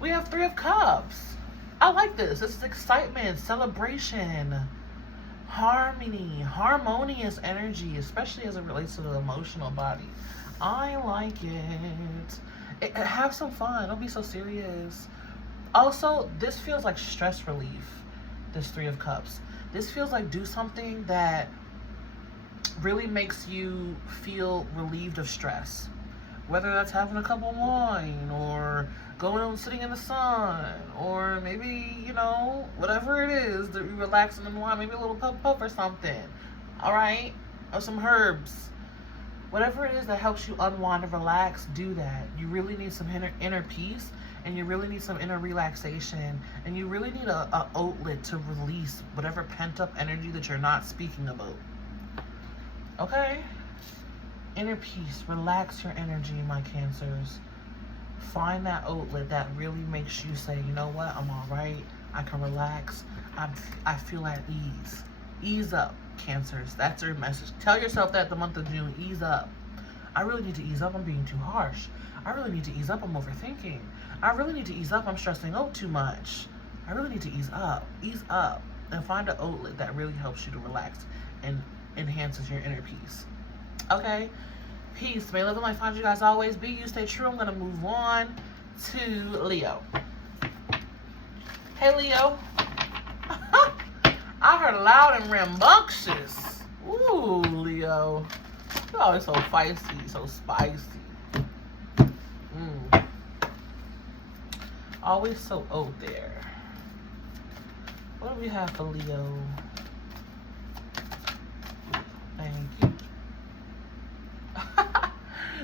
We have 3 of Cups. I like this. This is excitement, celebration, harmony, harmonious energy, especially as it relates to the emotional body. I like it. Have some fun. Don't be so serious. Also, this feels like stress relief, this 3 of Cups. This feels like do something that really makes you feel relieved of stress. Whether that's having a cup of wine, or going and sitting in the sun, or maybe, you know, whatever it is that you relax and unwind, maybe a little puff or something, all right? Or some herbs. Whatever it is that helps you unwind and relax, do that. You really need some inner peace, and you really need some inner relaxation, and you really need a outlet to release whatever pent-up energy that you're not speaking about. Okay? Inner peace. Relax your energy, my Cancers. Find that outlet that really makes you say, you know what, I'm all right. I can relax. I feel at ease. Ease up, Cancers. That's your message. Tell yourself that the month of June. Ease up. I really need to ease up. I'm being too harsh. I really need to ease up. I'm overthinking. I really need to ease up. I'm stressing out too much. I really need to ease up. Ease up. And find an outlet that really helps you to relax and enhances your inner peace. Okay? Peace. May love and light find you guys always. Be you. Stay true. I'm going to move on to Leo. Hey, Leo. I heard loud and rambunctious. Ooh, Leo. You're always so feisty, so spicy. Always so out there. What do we have for Leo? Thank you.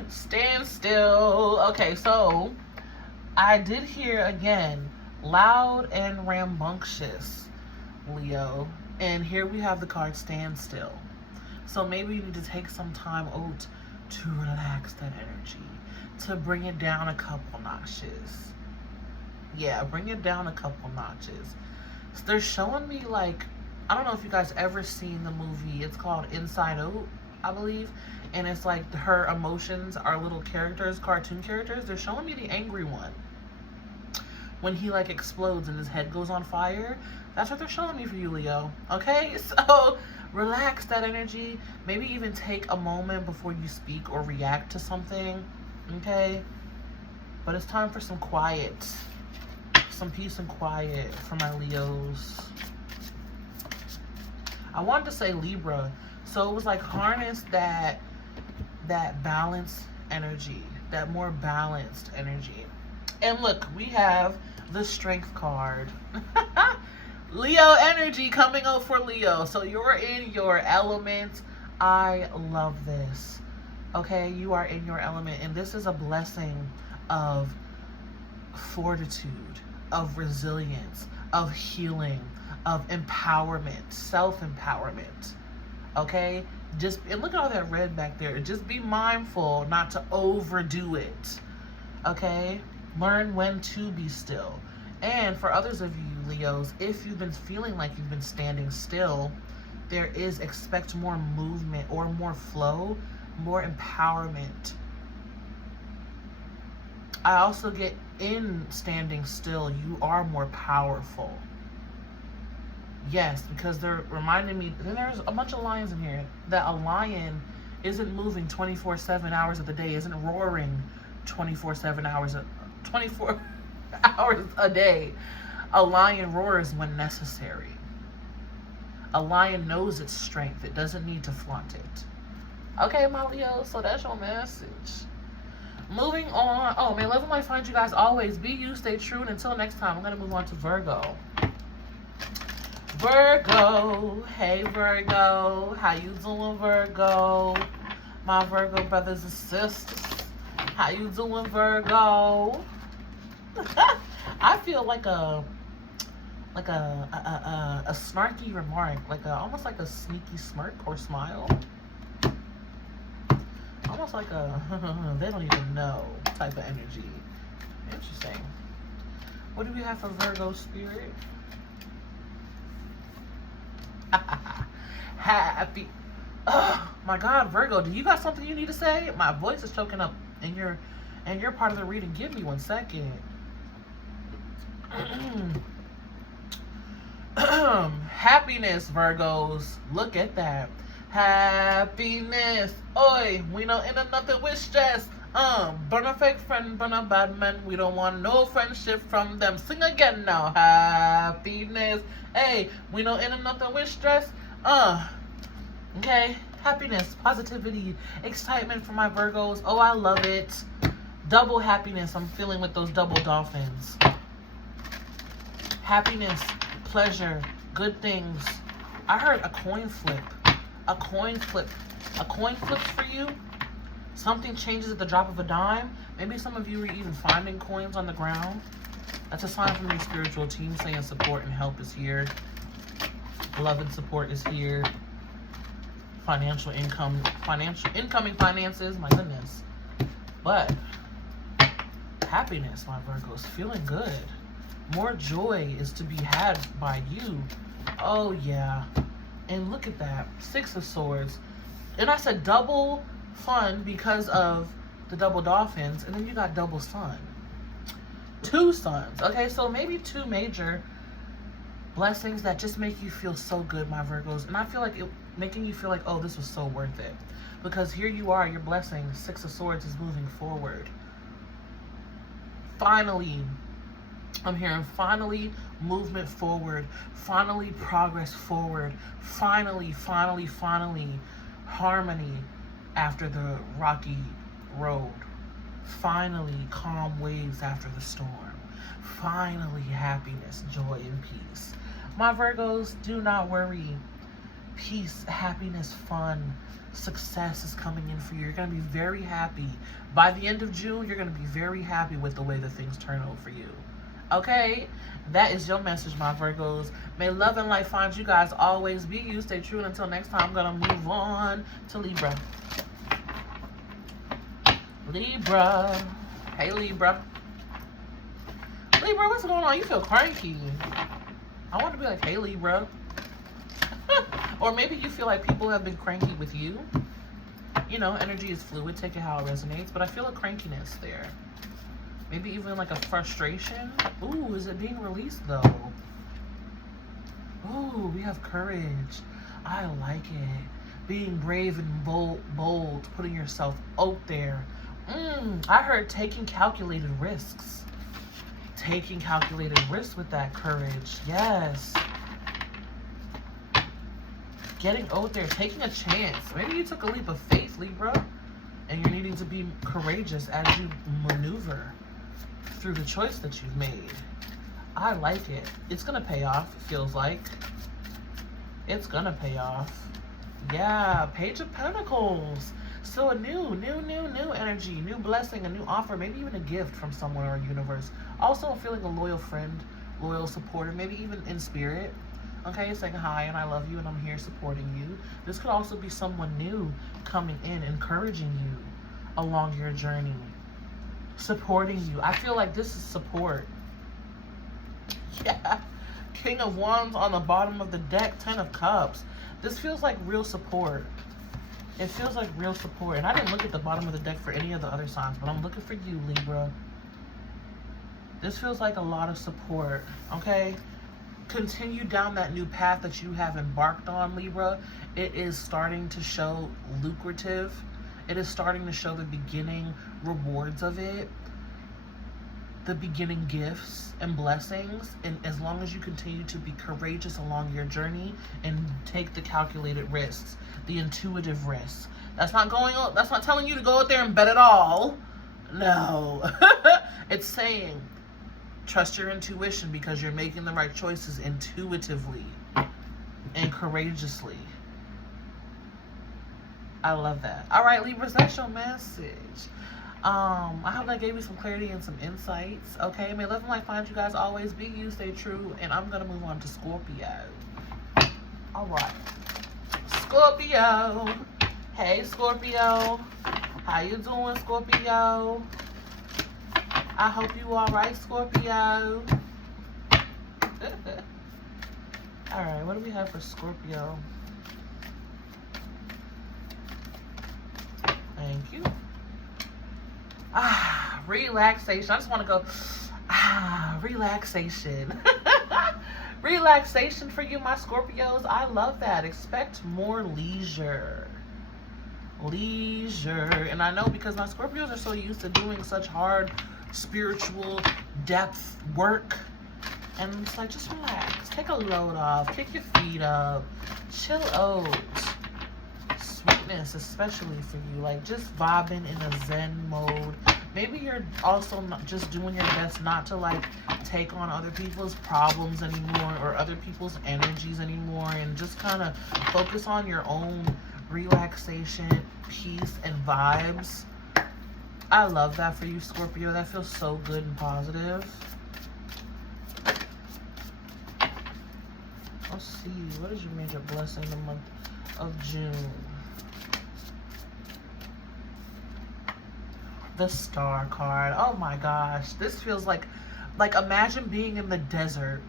Stand still. Okay, so I did hear again loud and rambunctious, Leo. And here we have the card stand still. So maybe you need to take some time out to relax that energy, to bring it down a couple notches. Yeah, bring it down a couple notches. So they're showing me, like, I don't know if you guys ever seen the movie. It's called Inside Out, I believe. And it's like her emotions are little characters, cartoon characters. They're showing me the angry one. When he, like, explodes and his head goes on fire. That's what they're showing me for you, Leo. Okay? So relax that energy. Maybe even take a moment before you speak or react to something. Okay? But it's time for some quiet. Some peace and quiet for my Leos. I wanted to say Libra. So it was like harness that balanced energy. That more balanced energy. And look, we have the Strength card. Leo energy coming out for Leo. So you're in your element. I love this. Okay, you are in your element. And this is a blessing of fortitude, of resilience, of healing, of empowerment, self-empowerment. Okay? And look at all that red back there. Just be mindful not to overdo it. Okay? Learn when to be still. And for others of you, Leos, if you've been feeling like you've been standing still, expect more movement or more flow, more empowerment. I also get in standing still, you are more powerful. Yes, because they're reminding me, there's a bunch of lions in here, that a lion isn't moving 24/7 hours of the day, isn't roaring 24/7 hours, 24 hours a day. A lion roars when necessary. A lion knows its strength. It doesn't need to flaunt it. Okay, my Leo, so that's your message. Moving on. Oh, may love and light find you guys always. Be you, stay true, and until next time, I'm going to move on to Virgo. Virgo. Hey, Virgo. How you doing, Virgo? My Virgo brothers and sisters. How you doing, Virgo? I feel like a snarky remark, almost like a sneaky smirk or smile. Almost like a they don't even know type of energy. Interesting. What do we have for Virgo spirit? Happy. Oh my God, Virgo, do you got something you need to say? My voice is choking up in your part of the reading. Give me 1 second. Happiness, Virgos. Look at that. Happiness. Oi, we don't end up nothing with stress. Burn a fake friend, burn a bad man. We don't want no friendship from them. Sing again now. Happiness. Hey, we don't end up nothing with stress. Okay. Happiness, positivity, excitement for my Virgos. Oh, I love it. Double happiness I'm feeling with those double dolphins. Happiness, pleasure, good things. I heard a coin flip. A coin flip. A coin flips for you. Something changes at the drop of a dime. Maybe some of you are even finding coins on the ground. That's a sign from your spiritual team saying support and help is here. Love and support is here. Financial income, incoming finances, my goodness. But happiness, my Virgos, feeling good. More joy is to be had by you. Oh yeah. And look at that. 6 of Swords. And I said double fun because of the double dolphins. And then you got double sun. 2 suns. Okay, so maybe 2 major blessings that just make you feel so good, my Virgos. And I feel like making you feel like, oh, this was so worth it. Because here you are, your blessing, 6 of Swords is moving forward. Finally, I'm hearing finally movement forward, finally progress forward, finally harmony after the rocky road, finally calm waves after the storm, finally happiness, joy, and peace. My Virgos, do not worry. Peace, happiness, fun, success is coming in for you. You're going to be very happy. By the end of June, you're going to be very happy with the way that things turn out for you. Okay? That is your message, my Virgos. May love and light find you guys always. Be you. Stay true. And until next time, I'm going to move on to Libra. Libra. Hey, Libra. Libra, what's going on? You feel cranky. I want to be like, hey, Libra. Or maybe you feel like people have been cranky with you. You know, energy is fluid. Take it how it resonates. But I feel a crankiness there. Maybe even like a frustration. Ooh, is it being released though? Ooh, we have courage. I like it. Being brave and bold, putting yourself out there. I heard taking calculated risks. Taking calculated risks with that courage. Yes. Getting out there, taking a chance. Maybe you took a leap of faith, Libra, and you're needing to be courageous as you maneuver through the choice that you've made. I like it. It's gonna pay off, it feels like. It's gonna pay off. Yeah, Page of Pentacles. So a new energy, new blessing, a new offer, maybe even a gift from someone or a universe. Also, I'm feeling a loyal friend, loyal supporter, maybe even in spirit. Okay, saying hi and I love you and I'm here supporting you. This could also be someone new coming in, encouraging you along your journey, supporting you. I feel like this is support. Yeah. King of Wands on the bottom of the deck, 10 of Cups. This feels like real support. It feels like real support. And I didn't look at the bottom of the deck for any of the other signs, but I'm looking for you, Libra. This feels like a lot of support, okay? Continue down that new path that you have embarked on, Libra. It is starting to show lucrative. It is starting to show the beginning rewards of it, the beginning gifts and blessings. And as long as you continue to be courageous along your journey and take the calculated risks, the intuitive risks. That's not telling you to go out there and bet it all. No. It's saying trust your intuition because you're making the right choices intuitively. and courageously. I love that. All right, Libras, that's your message. I hope that gave you some clarity and some insights. Okay, may love and light find you guys always. Be you, stay true, and I'm gonna move on to Scorpio. All right, Scorpio. Hey, Scorpio. How you doing, Scorpio? I hope you all right, Scorpio. All right, what do we have for Scorpio? Thank you. Relaxation. I just want to go, relaxation. Relaxation for you, my Scorpios. I love that. Expect more leisure. Leisure. And I know because my Scorpios are so used to doing such hard spiritual depth work. And it's like, just relax. Take a load off. Kick your feet up. Chill out. Sweetness, especially for you. Like, just vibing in a zen mode. Maybe you're also not just doing your best not to, like, take on other people's problems anymore or other people's energies anymore, and just kind of focus on your own relaxation, peace, and vibes. I love that for you, Scorpio. That feels so good and positive. Let's see. What is your major blessing the month of June? The Star card. Oh my gosh. This feels like imagine being in the desert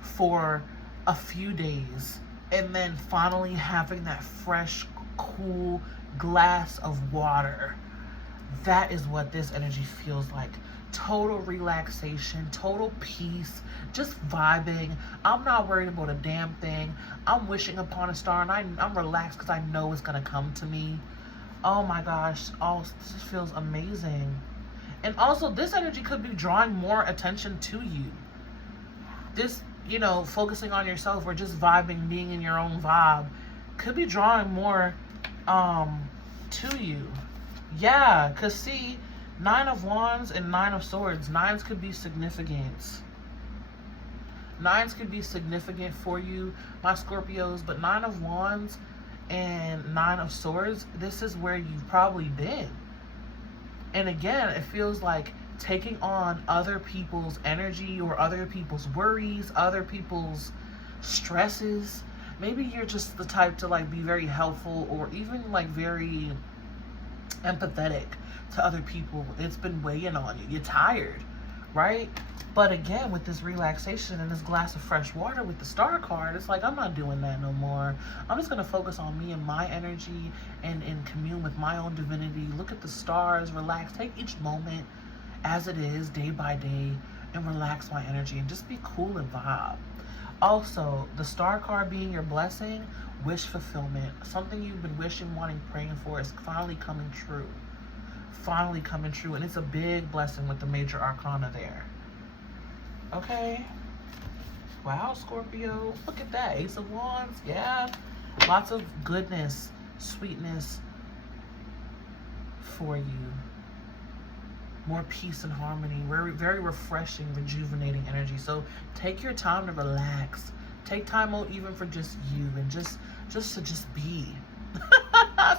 for a few days and then finally having that fresh, cool glass of water. That is what this energy feels like. Total relaxation, total peace, just vibing. I'm not worried about a damn thing. I'm wishing upon a star, and I'm relaxed because I know it's going to come to me. Oh my gosh, this feels amazing. And also, this energy could be drawing more attention to you. This, you know, focusing on yourself or just vibing, being in your own vibe, could be drawing more to you. Yeah, because see, 9 of Wands and 9 of Swords. 9s could be significant. 9s could be significant for you, my Scorpios, but 9 of Wands and 9 of Swords, this is where you've probably been. And again, it feels like taking on other people's energy or other people's worries, other people's stresses. Maybe you're just the type to like be very helpful or even like very empathetic to other people. It's been weighing on you. You're tired, right? But again, with this relaxation and this glass of fresh water with the Star card, it's like, I'm not doing that no more. I'm just going to focus on me and my energy and commune with my own divinity. Look at the stars, relax, take each moment as it is, day by day, and relax my energy and just be cool and vibe. Also, the Star card being your blessing, wish fulfillment. Something you've been wishing, wanting, praying for is finally coming true. Finally coming true. And it's a big blessing with the major arcana there. Okay. Wow, Scorpio. Look at that. Ace of Wands. Yeah. Lots of goodness, sweetness for you. More peace and harmony. Very, very refreshing, rejuvenating energy. So take your time to relax. Take time out even for just you and just to be.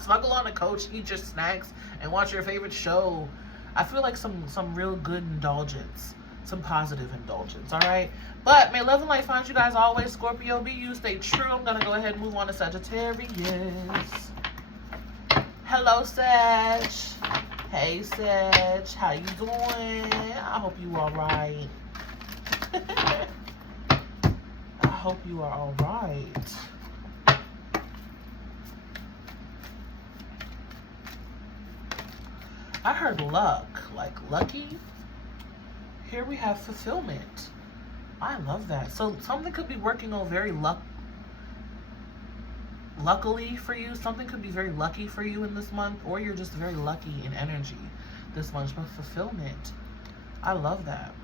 Snuggle on the couch, eat your snacks, and watch your favorite show. I feel like some real good indulgence. Some positive indulgence, all right? But may love and light find you guys always. Scorpio, be you, stay true. I'm going to go ahead and move on to Sagittarius. Hello, Sag. Hey, Sag. How you doing? I hope you all right. I hope you are all right. I heard luck, like lucky. Here we have fulfillment. I love that. So something could be working on very luckily for you. Something could be very lucky for you in this month, or you're just very lucky in energy this month. But fulfillment, I love that.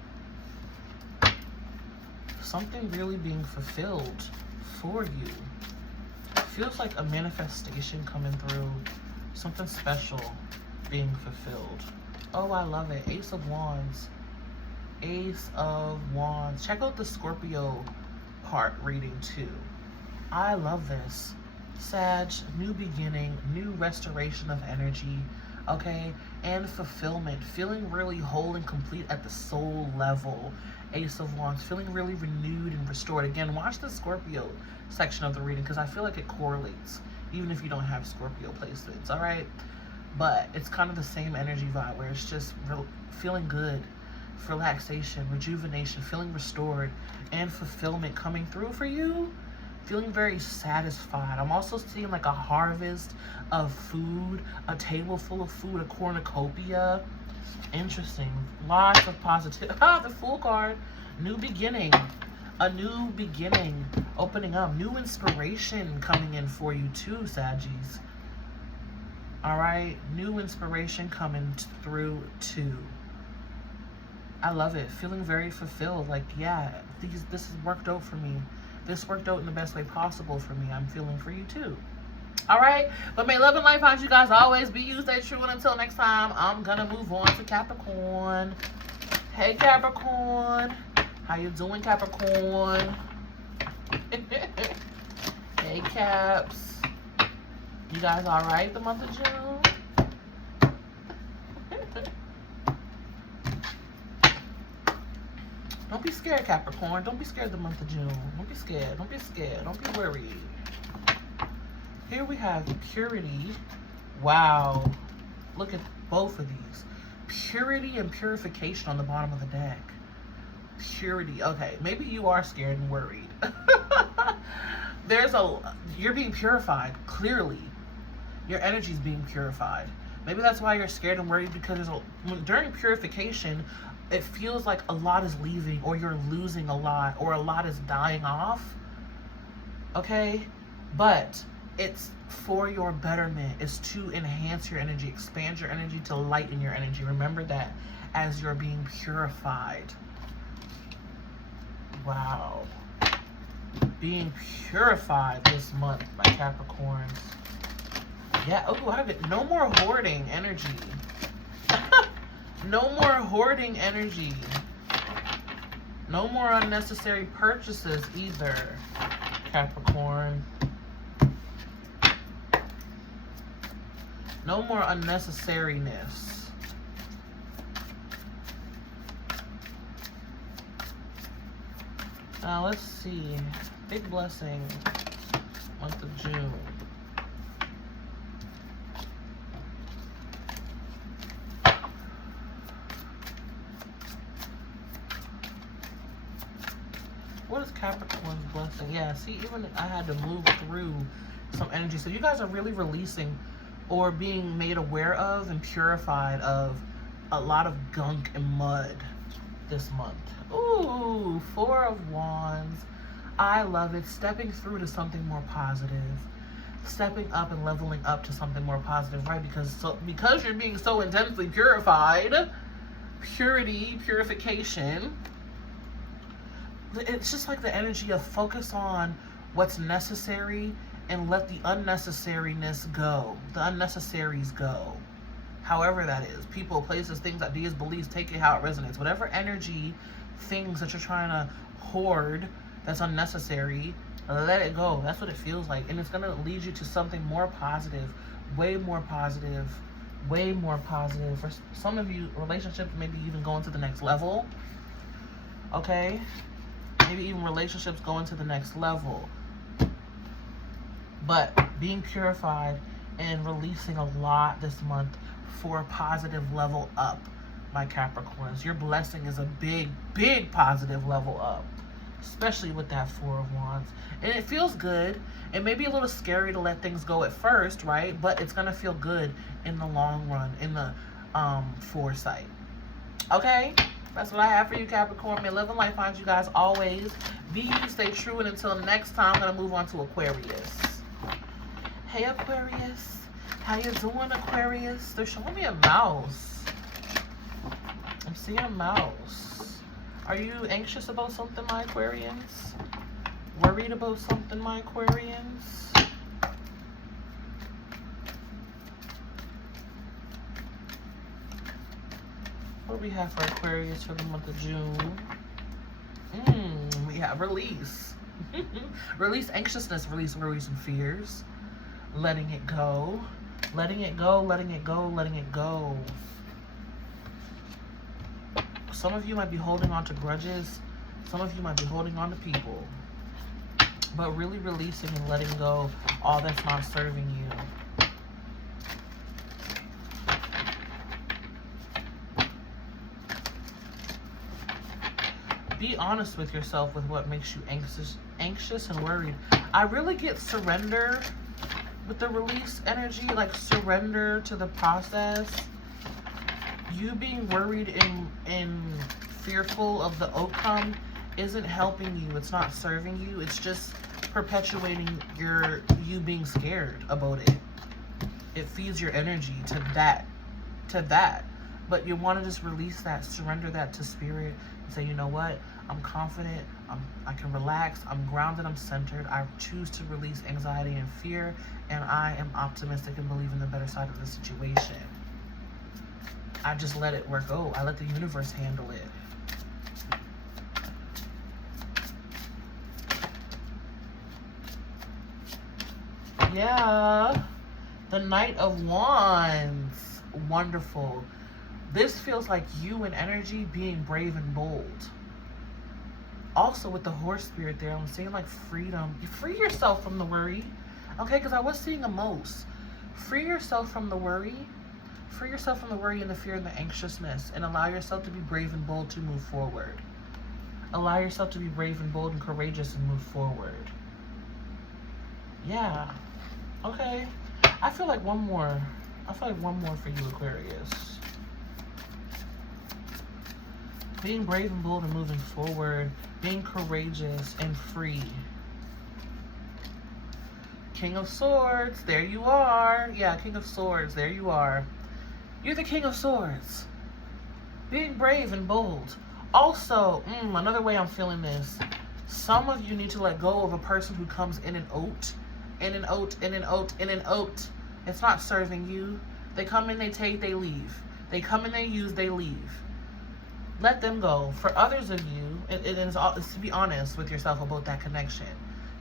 Something really being fulfilled for you. Feels like a manifestation coming through. Something special being fulfilled. Oh, I love it. Ace of Wands. Ace of Wands. Check out the Scorpio part reading too. I love this. Sag, new beginning, new restoration of energy, okay? And fulfillment, feeling really whole and complete at the soul level. Ace of Wands, feeling really renewed and restored. Again, watch the Scorpio section of the reading because I feel like it correlates, even if you don't have Scorpio placements, all right? But it's kind of the same energy vibe where it's just feeling good, relaxation, rejuvenation, feeling restored, and fulfillment coming through for you. Feeling very satisfied. I'm also seeing like a harvest of food, a table full of food, a cornucopia. Interesting. Lots of positive. The Fool card. New beginning. A new beginning opening up. New inspiration coming in for you too, Saggies. All right. New inspiration coming through too. I love it. Feeling very fulfilled. Like, yeah, this has worked out for me. This worked out in the best way possible for me. I'm feeling for you too. All right. But may love and light find you guys always. Be you, stay true. And until next time, I'm going to move on to Capricorn. Hey, Capricorn. How you doing, Capricorn? Hey, Caps. You guys all right the month of June? Don't be scared, Capricorn. Don't be scared the month of June. Don't be scared. Don't be scared. Don't be worried. Here we have purity. Wow. Look at both of these. Purity and purification on the bottom of the deck. Purity. Okay, maybe you are scared and worried. You're being purified, clearly. Your energy is being purified. Maybe that's why you're scared and worried, because during purification, it feels like a lot is leaving, or you're losing a lot, or a lot is dying off. Okay? But it's for your betterment. It's to enhance your energy, expand your energy, to lighten your energy. Remember that as you're being purified. Wow. Being purified this month by Capricorns. Yeah, oh, I have it. No more hoarding energy. No more hoarding energy. No more unnecessary purchases either, Capricorn. No more unnecessariness. Now let's see. Big blessing, month of June. What is Capricorn's blessing? Yeah, see, even I had to move through some energy. So you guys are really releasing or being made aware of and purified of a lot of gunk and mud this month. Ooh, Four of Wands. I love it. Stepping through to something more positive. Stepping up and leveling up to something more positive, right? Because you're being so intensely purified. Purity, purification. It's just like the energy of focus on what's necessary and let the unnecessariness go. The unnecessaries go. However that is. People, places, things, ideas, beliefs, take it how it resonates. Whatever energy, things that you're trying to hoard that's unnecessary, let it go. That's what it feels like. And it's going to lead you to something more positive, way more positive, way more positive. For some of you, relationships maybe even going to the next level. Okay? Maybe even relationships going to the next level. But being purified and releasing a lot this month for a positive level up, my Capricorns. Your blessing is a big, big positive level up. Especially with that Four of Wands. And it feels good. It may be a little scary to let things go at first, right? But it's going to feel good in the long run, in the foresight. Okay? That's what I have for you, Capricorn. May love and light find you guys always. Be you, stay true, and until next time, I'm going to move on to Aquarius. Hey, Aquarius. How you doing, Aquarius? They're showing me a mouse. I'm seeing a mouse. Are you anxious about something, my Aquarians? Worried about something, my Aquarians? What do we have for Aquarius for the month of June? We have release. Release anxiousness, release worries and fears. Letting it go. Letting it go, letting it go, letting it go. Some of you might be holding on to grudges. Some of you might be holding on to people. But really releasing and letting go all that's not serving you. Be honest with yourself with what makes you anxious and worried. I really get surrender with the release energy, like surrender to the process. You being worried and fearful of the outcome isn't helping you. It's not serving you. It's just perpetuating you being scared about it. It feeds your energy to that. But you want to just release that, surrender that to spirit, and say, you know what? I'm confident. I can relax. I'm grounded. I'm centered. I choose to release anxiety and fear, and I am optimistic and believe in the better side of the situation. I just let it go. I let the universe handle it. Yeah. The Knight of Wands. Wonderful. This feels like you in energy being brave and bold. Also with the horse spirit there, I'm seeing like freedom. You free yourself from the worry. Okay, because I was seeing a most. Free yourself from the worry. Free yourself from the worry and the fear and the anxiousness, and allow yourself to be brave and bold to move forward. Allow yourself to be brave and bold and courageous and move forward. Yeah. Okay. I feel like one more for you, Aquarius. Being brave and bold and moving forward. Being courageous and free. King of Swords, there you are. Yeah, King of Swords, there you are. You're the King of Swords. Being brave and bold. Also, another way I'm feeling this. Some of you need to let go of a person who comes in and out. In and out, in and out, in and out. It's not serving you. They come in, they take, they leave. They come in, they use, they leave. Let them go. For others of you, it's to be honest with yourself about that connection.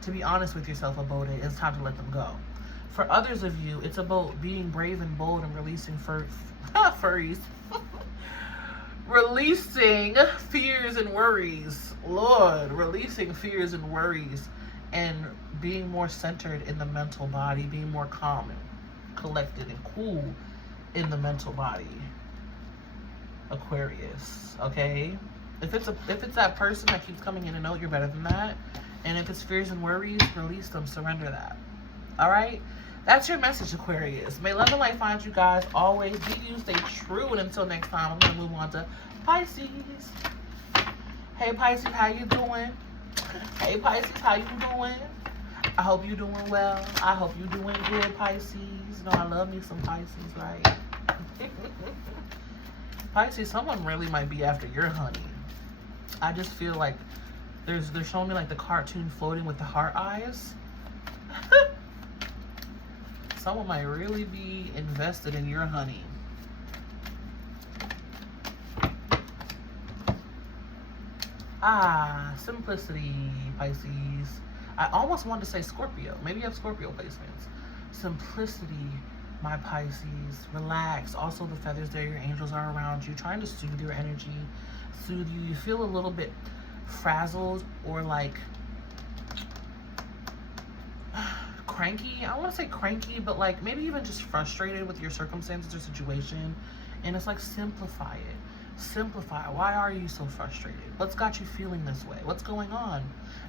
To be honest with yourself about it, it's time to let them go. For others of you, it's about being brave and bold and releasing furries. Releasing fears and worries. Lord, releasing fears and worries and being more centered in the mental body, being more calm and collected and cool in the mental body. Aquarius, okay? If it's that person that keeps coming in and out, you're better than that. And if it's fears and worries, release them, surrender that. All right? That's your message, Aquarius. May love and light find you guys always. Be you, stay true, and until next time, I'm going to move on to Pisces. Hey, Pisces, how you doing? Hey, Pisces, how you doing? I hope you're doing well. I hope you're doing good, Pisces. You know, I love me some Pisces, right? Pisces, someone really might be after your honey. I just feel like they're showing me like the cartoon floating with the heart eyes. Someone might really be invested in your honey. Simplicity, Pisces. I almost wanted to say Scorpio. Maybe you have Scorpio placements. Simplicity, my Pisces. Relax. Also, the feathers there, your angels are around you, trying to soothe your energy, soothe you. You feel a little bit frazzled or like cranky. I want to say cranky, but like maybe even just frustrated with your circumstances or situation. And it's like, simplify it. Simplify. Why are you so frustrated? What's got you feeling this way? What's going on?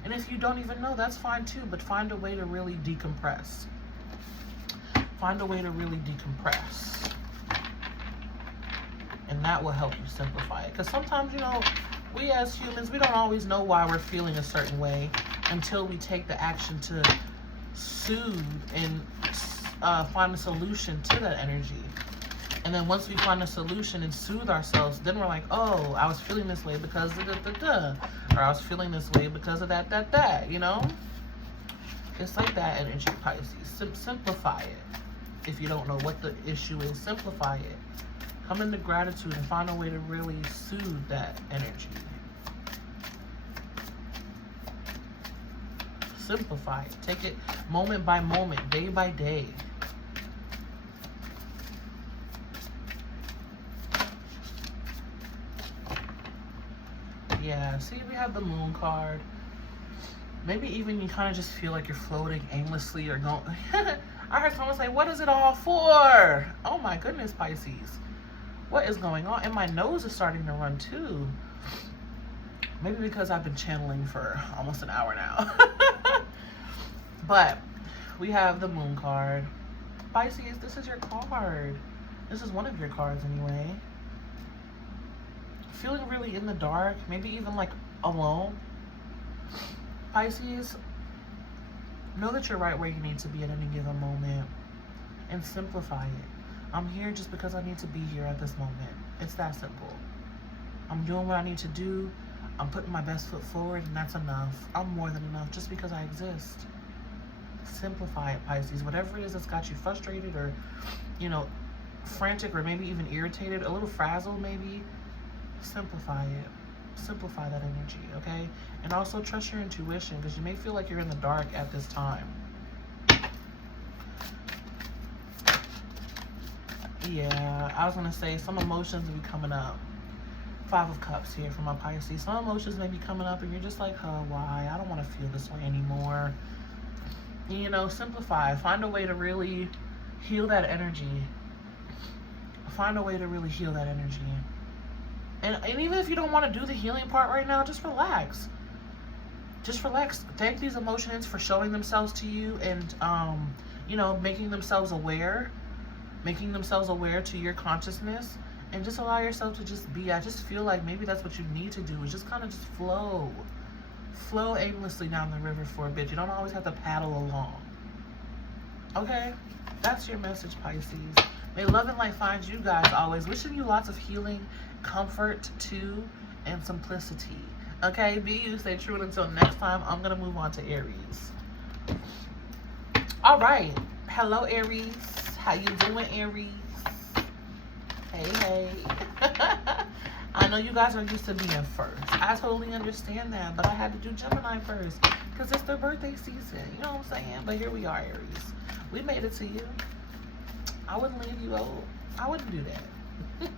And if you don't even know, that's fine too, but find a way to really decompress. Find a way to really decompress. And that will help you simplify it. Because sometimes, you know, we as humans, we don't always know why we're feeling a certain way until we take the action to soothe and find a solution to that energy. And then once we find a solution and soothe ourselves, then we're like, oh, I was feeling this way because of or I was feeling this way because of that, you know? It's like that energy, Pisces. Simplify it. If you don't know what the issue is, simplify it. Come into gratitude and find a way to really soothe that energy. simplify it. Take it moment by moment, day by day. Yeah, see, we have the Moon card. Maybe even you kind of just feel like you're floating aimlessly or going... I heard someone say, what is it all for? Oh my goodness, Pisces. What is going on? And my nose is starting to run too. Maybe because I've been channeling for almost an hour now. But we have the Moon card. Pisces, this is your card. This is one of your cards anyway. Feeling really in the dark, maybe even like alone. Pisces, know that you're right where you need to be at any given moment and simplify it. I'm here just because I need to be here at this moment. It's that simple. I'm doing what I need to do. I'm putting my best foot forward, and that's enough. I'm more than enough just because I exist. Simplify it, Pisces. Whatever it is that's got you frustrated or, you know, frantic or maybe even irritated, a little frazzled maybe, simplify it. Simplify that energy, okay? And also trust your intuition, because you may feel like you're in the dark at this time. Yeah, I was going to say some emotions will be coming up. 5 of Cups here for my Pisces. Some emotions may be coming up and you're just like, oh, why? I don't want to feel this way anymore. You know, simplify. Find a way to really heal that energy. Find a way to really heal that energy. And even if you don't want to do the healing part right now, just relax. Just relax. Thank these emotions for showing themselves to you and, you know, making themselves aware to your consciousness. And just allow yourself to just be. I just feel like maybe that's what you need to do, is just kind of just flow. Flow aimlessly down the river for a bit. You don't always have to paddle along. Okay? That's your message, Pisces. May love and light find you guys always. Wishing you lots of healing, comfort, too, and simplicity. Okay? Be you. Stay true. And until next time, I'm going to move on to Aries. All right. Hello, Aries. How you doing, Aries? Hey. I know you guys are used to being first. I totally understand that, but I had to do Gemini first because it's their birthday season. You know what I'm saying? But here we are, Aries. We made it to you. I wouldn't leave you out. I wouldn't do that.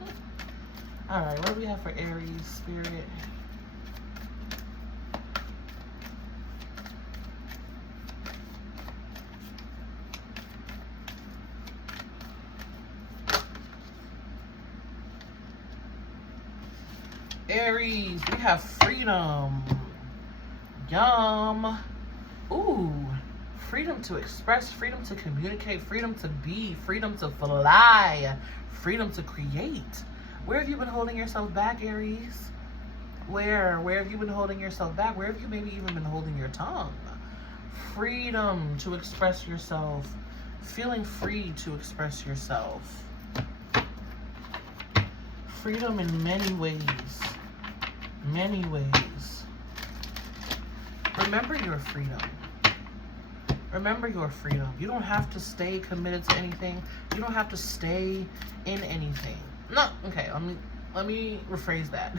All right, what do we have for Aries, Spirit? Aries, we have freedom. Yum. Ooh, freedom to express, freedom to communicate, freedom to be, freedom to fly, freedom to create. Where have you been holding yourself back, Aries? Where have you been holding yourself back? Where have you maybe even been holding your tongue? Freedom to express yourself. Feeling free to express yourself. Freedom in many ways. Many ways. Remember your freedom. Remember your freedom. You don't have to stay committed to anything. You don't have to stay in anything. No, okay, let me rephrase that.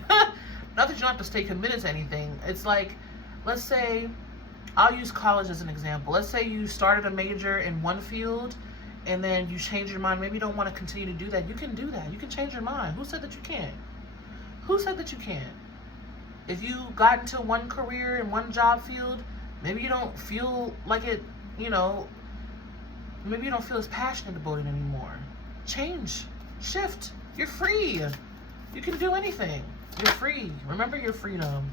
Not that you don't have to stay committed to anything. It's like, let's say, I'll use college as an example. Let's say you started a major in one field and then you change your mind. Maybe you don't want to continue to do that. You can do that. You can change your mind. Who said that you can't? Who said that you can't? If you got into one career in one job field, maybe you don't feel like it, you know, maybe you don't feel as passionate about it anymore. Change. Shift. You're free. You can do anything. You're free. Remember your freedom.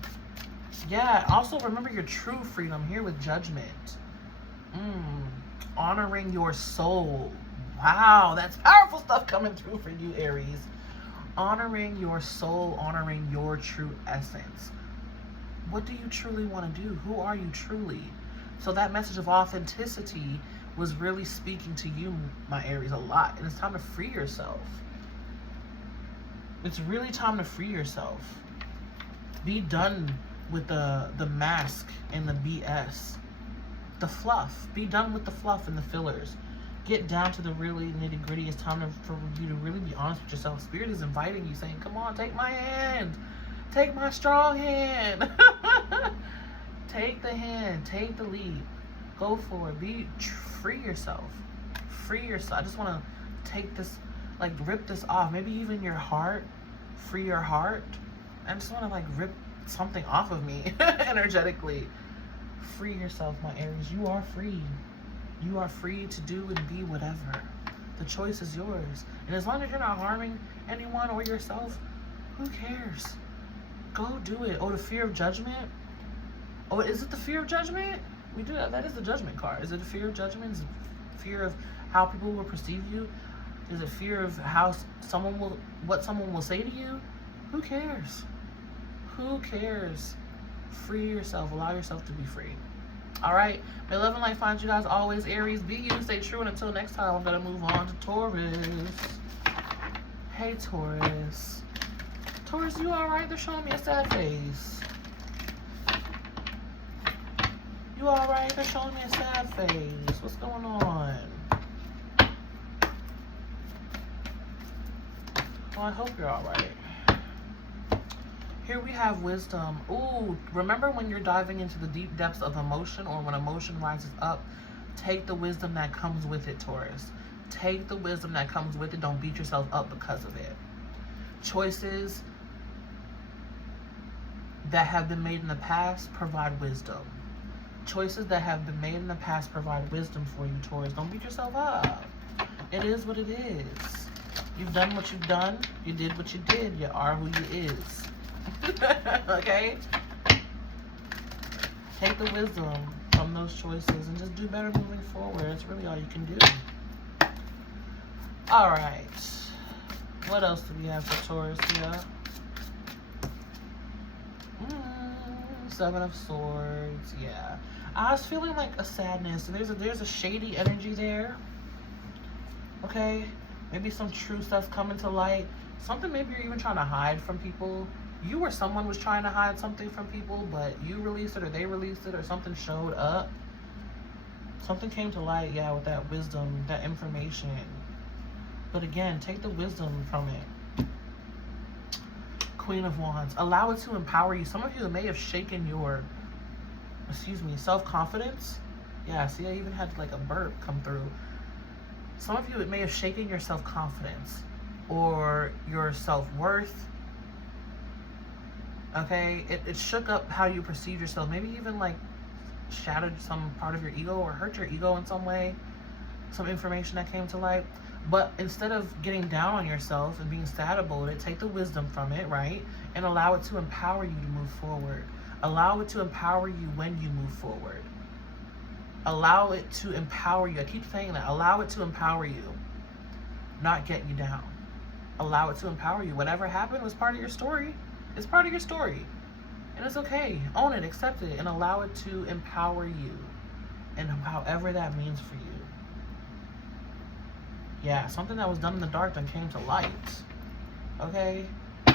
Yeah, also remember your true freedom here with Judgment. Honoring your soul. Wow, that's powerful stuff coming through for you, Aries. Honoring your soul, honoring your true essence. What do you truly want to do? Who are you truly? So that message of authenticity was really speaking to you, my Aries, a lot. And it's time to free yourself. It's really time to free yourself. Be done with the mask and the BS. The fluff. Be done with the fluff and the fillers. Get down to the really nitty gritty. It's time for you to really be honest with yourself. Spirit is inviting you, saying, come on, take my hand. Take my strong hand. Take the hand. Take the leap. Go for it. Free yourself. Free yourself. I just want to take this, like, rip this off. Maybe even your heart. Free your heart. I just want to, like, rip something off of me energetically. Free yourself, my Aries. You are free. You are free to do and be whatever. The choice is yours. And as long as you're not harming anyone or yourself, who cares? Go do it. Oh, the fear of judgment? Oh, is it the fear of judgment? We do that. That is the judgment card. Is it a fear of judgment? Is it fear of how people will perceive you? Is it fear of how what someone will say to you? Who cares? Who cares? Free yourself. Allow yourself to be free. All right. May love and light find you guys always. Aries, be you. Stay true. And until next time, I'm going to move on to Taurus. Hey, Taurus. Taurus, you all right? They're showing me a sad face. You all right? They're showing me a sad face. What's going on? Well, I hope you're all right. Here we have wisdom. Ooh, remember when you're diving into the deep depths of emotion, or when emotion rises up, take the wisdom that comes with it, Taurus. Take the wisdom that comes with it. Don't beat yourself up because of it. Choices that have been made in the past provide wisdom. Choices that have been made in the past provide wisdom for you, Taurus. Don't beat yourself up. It is what it is. You've done what you've done. You did what you did. You are who you is. Okay? Take the wisdom from those choices and just do better moving forward. That's really all you can do. All right. What else do we have for Taurus here? Seven of Swords. Yeah. I was feeling like a sadness. There's a shady energy there. Okay? Maybe some true stuff's coming to light. Something maybe you're even trying to hide from people. You or someone was trying to hide something from people, but you released it or they released it or something showed up. Something came to light, yeah, with that wisdom, that information. But again, take the wisdom from it. Queen of Wands. Allow it to empower you. Some of you may have shaken your, self-confidence. Yeah, see, I even had like a burp come through. Some of you, it may have shaken your self-confidence or your self-worth. Okay, it shook up how you perceive yourself. Maybe even like shattered some part of your ego or hurt your ego in some way. Some information that came to light. But instead of getting down on yourself and being sad about it, take the wisdom from it, right? And allow it to empower you to move forward. Allow it to empower you when you move forward. Allow it to empower you. I keep saying that. Allow it to empower you, not get you down. Allow it to empower you. Whatever happened was part of your story. It's part of your story. And it's okay. Own it, accept it, and allow it to empower you. And however that means for you. Yeah, something that was done in the dark then came to light. Okay?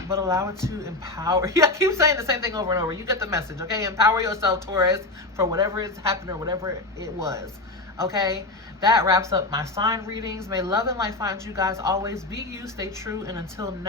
But allow it to empower. Yeah, I keep saying the same thing over and over. You get the message, okay? Empower yourself, Taurus, for whatever has happened or whatever it was. Okay? That wraps up my sign readings. May love and light find you guys always. Be you, stay true, and until next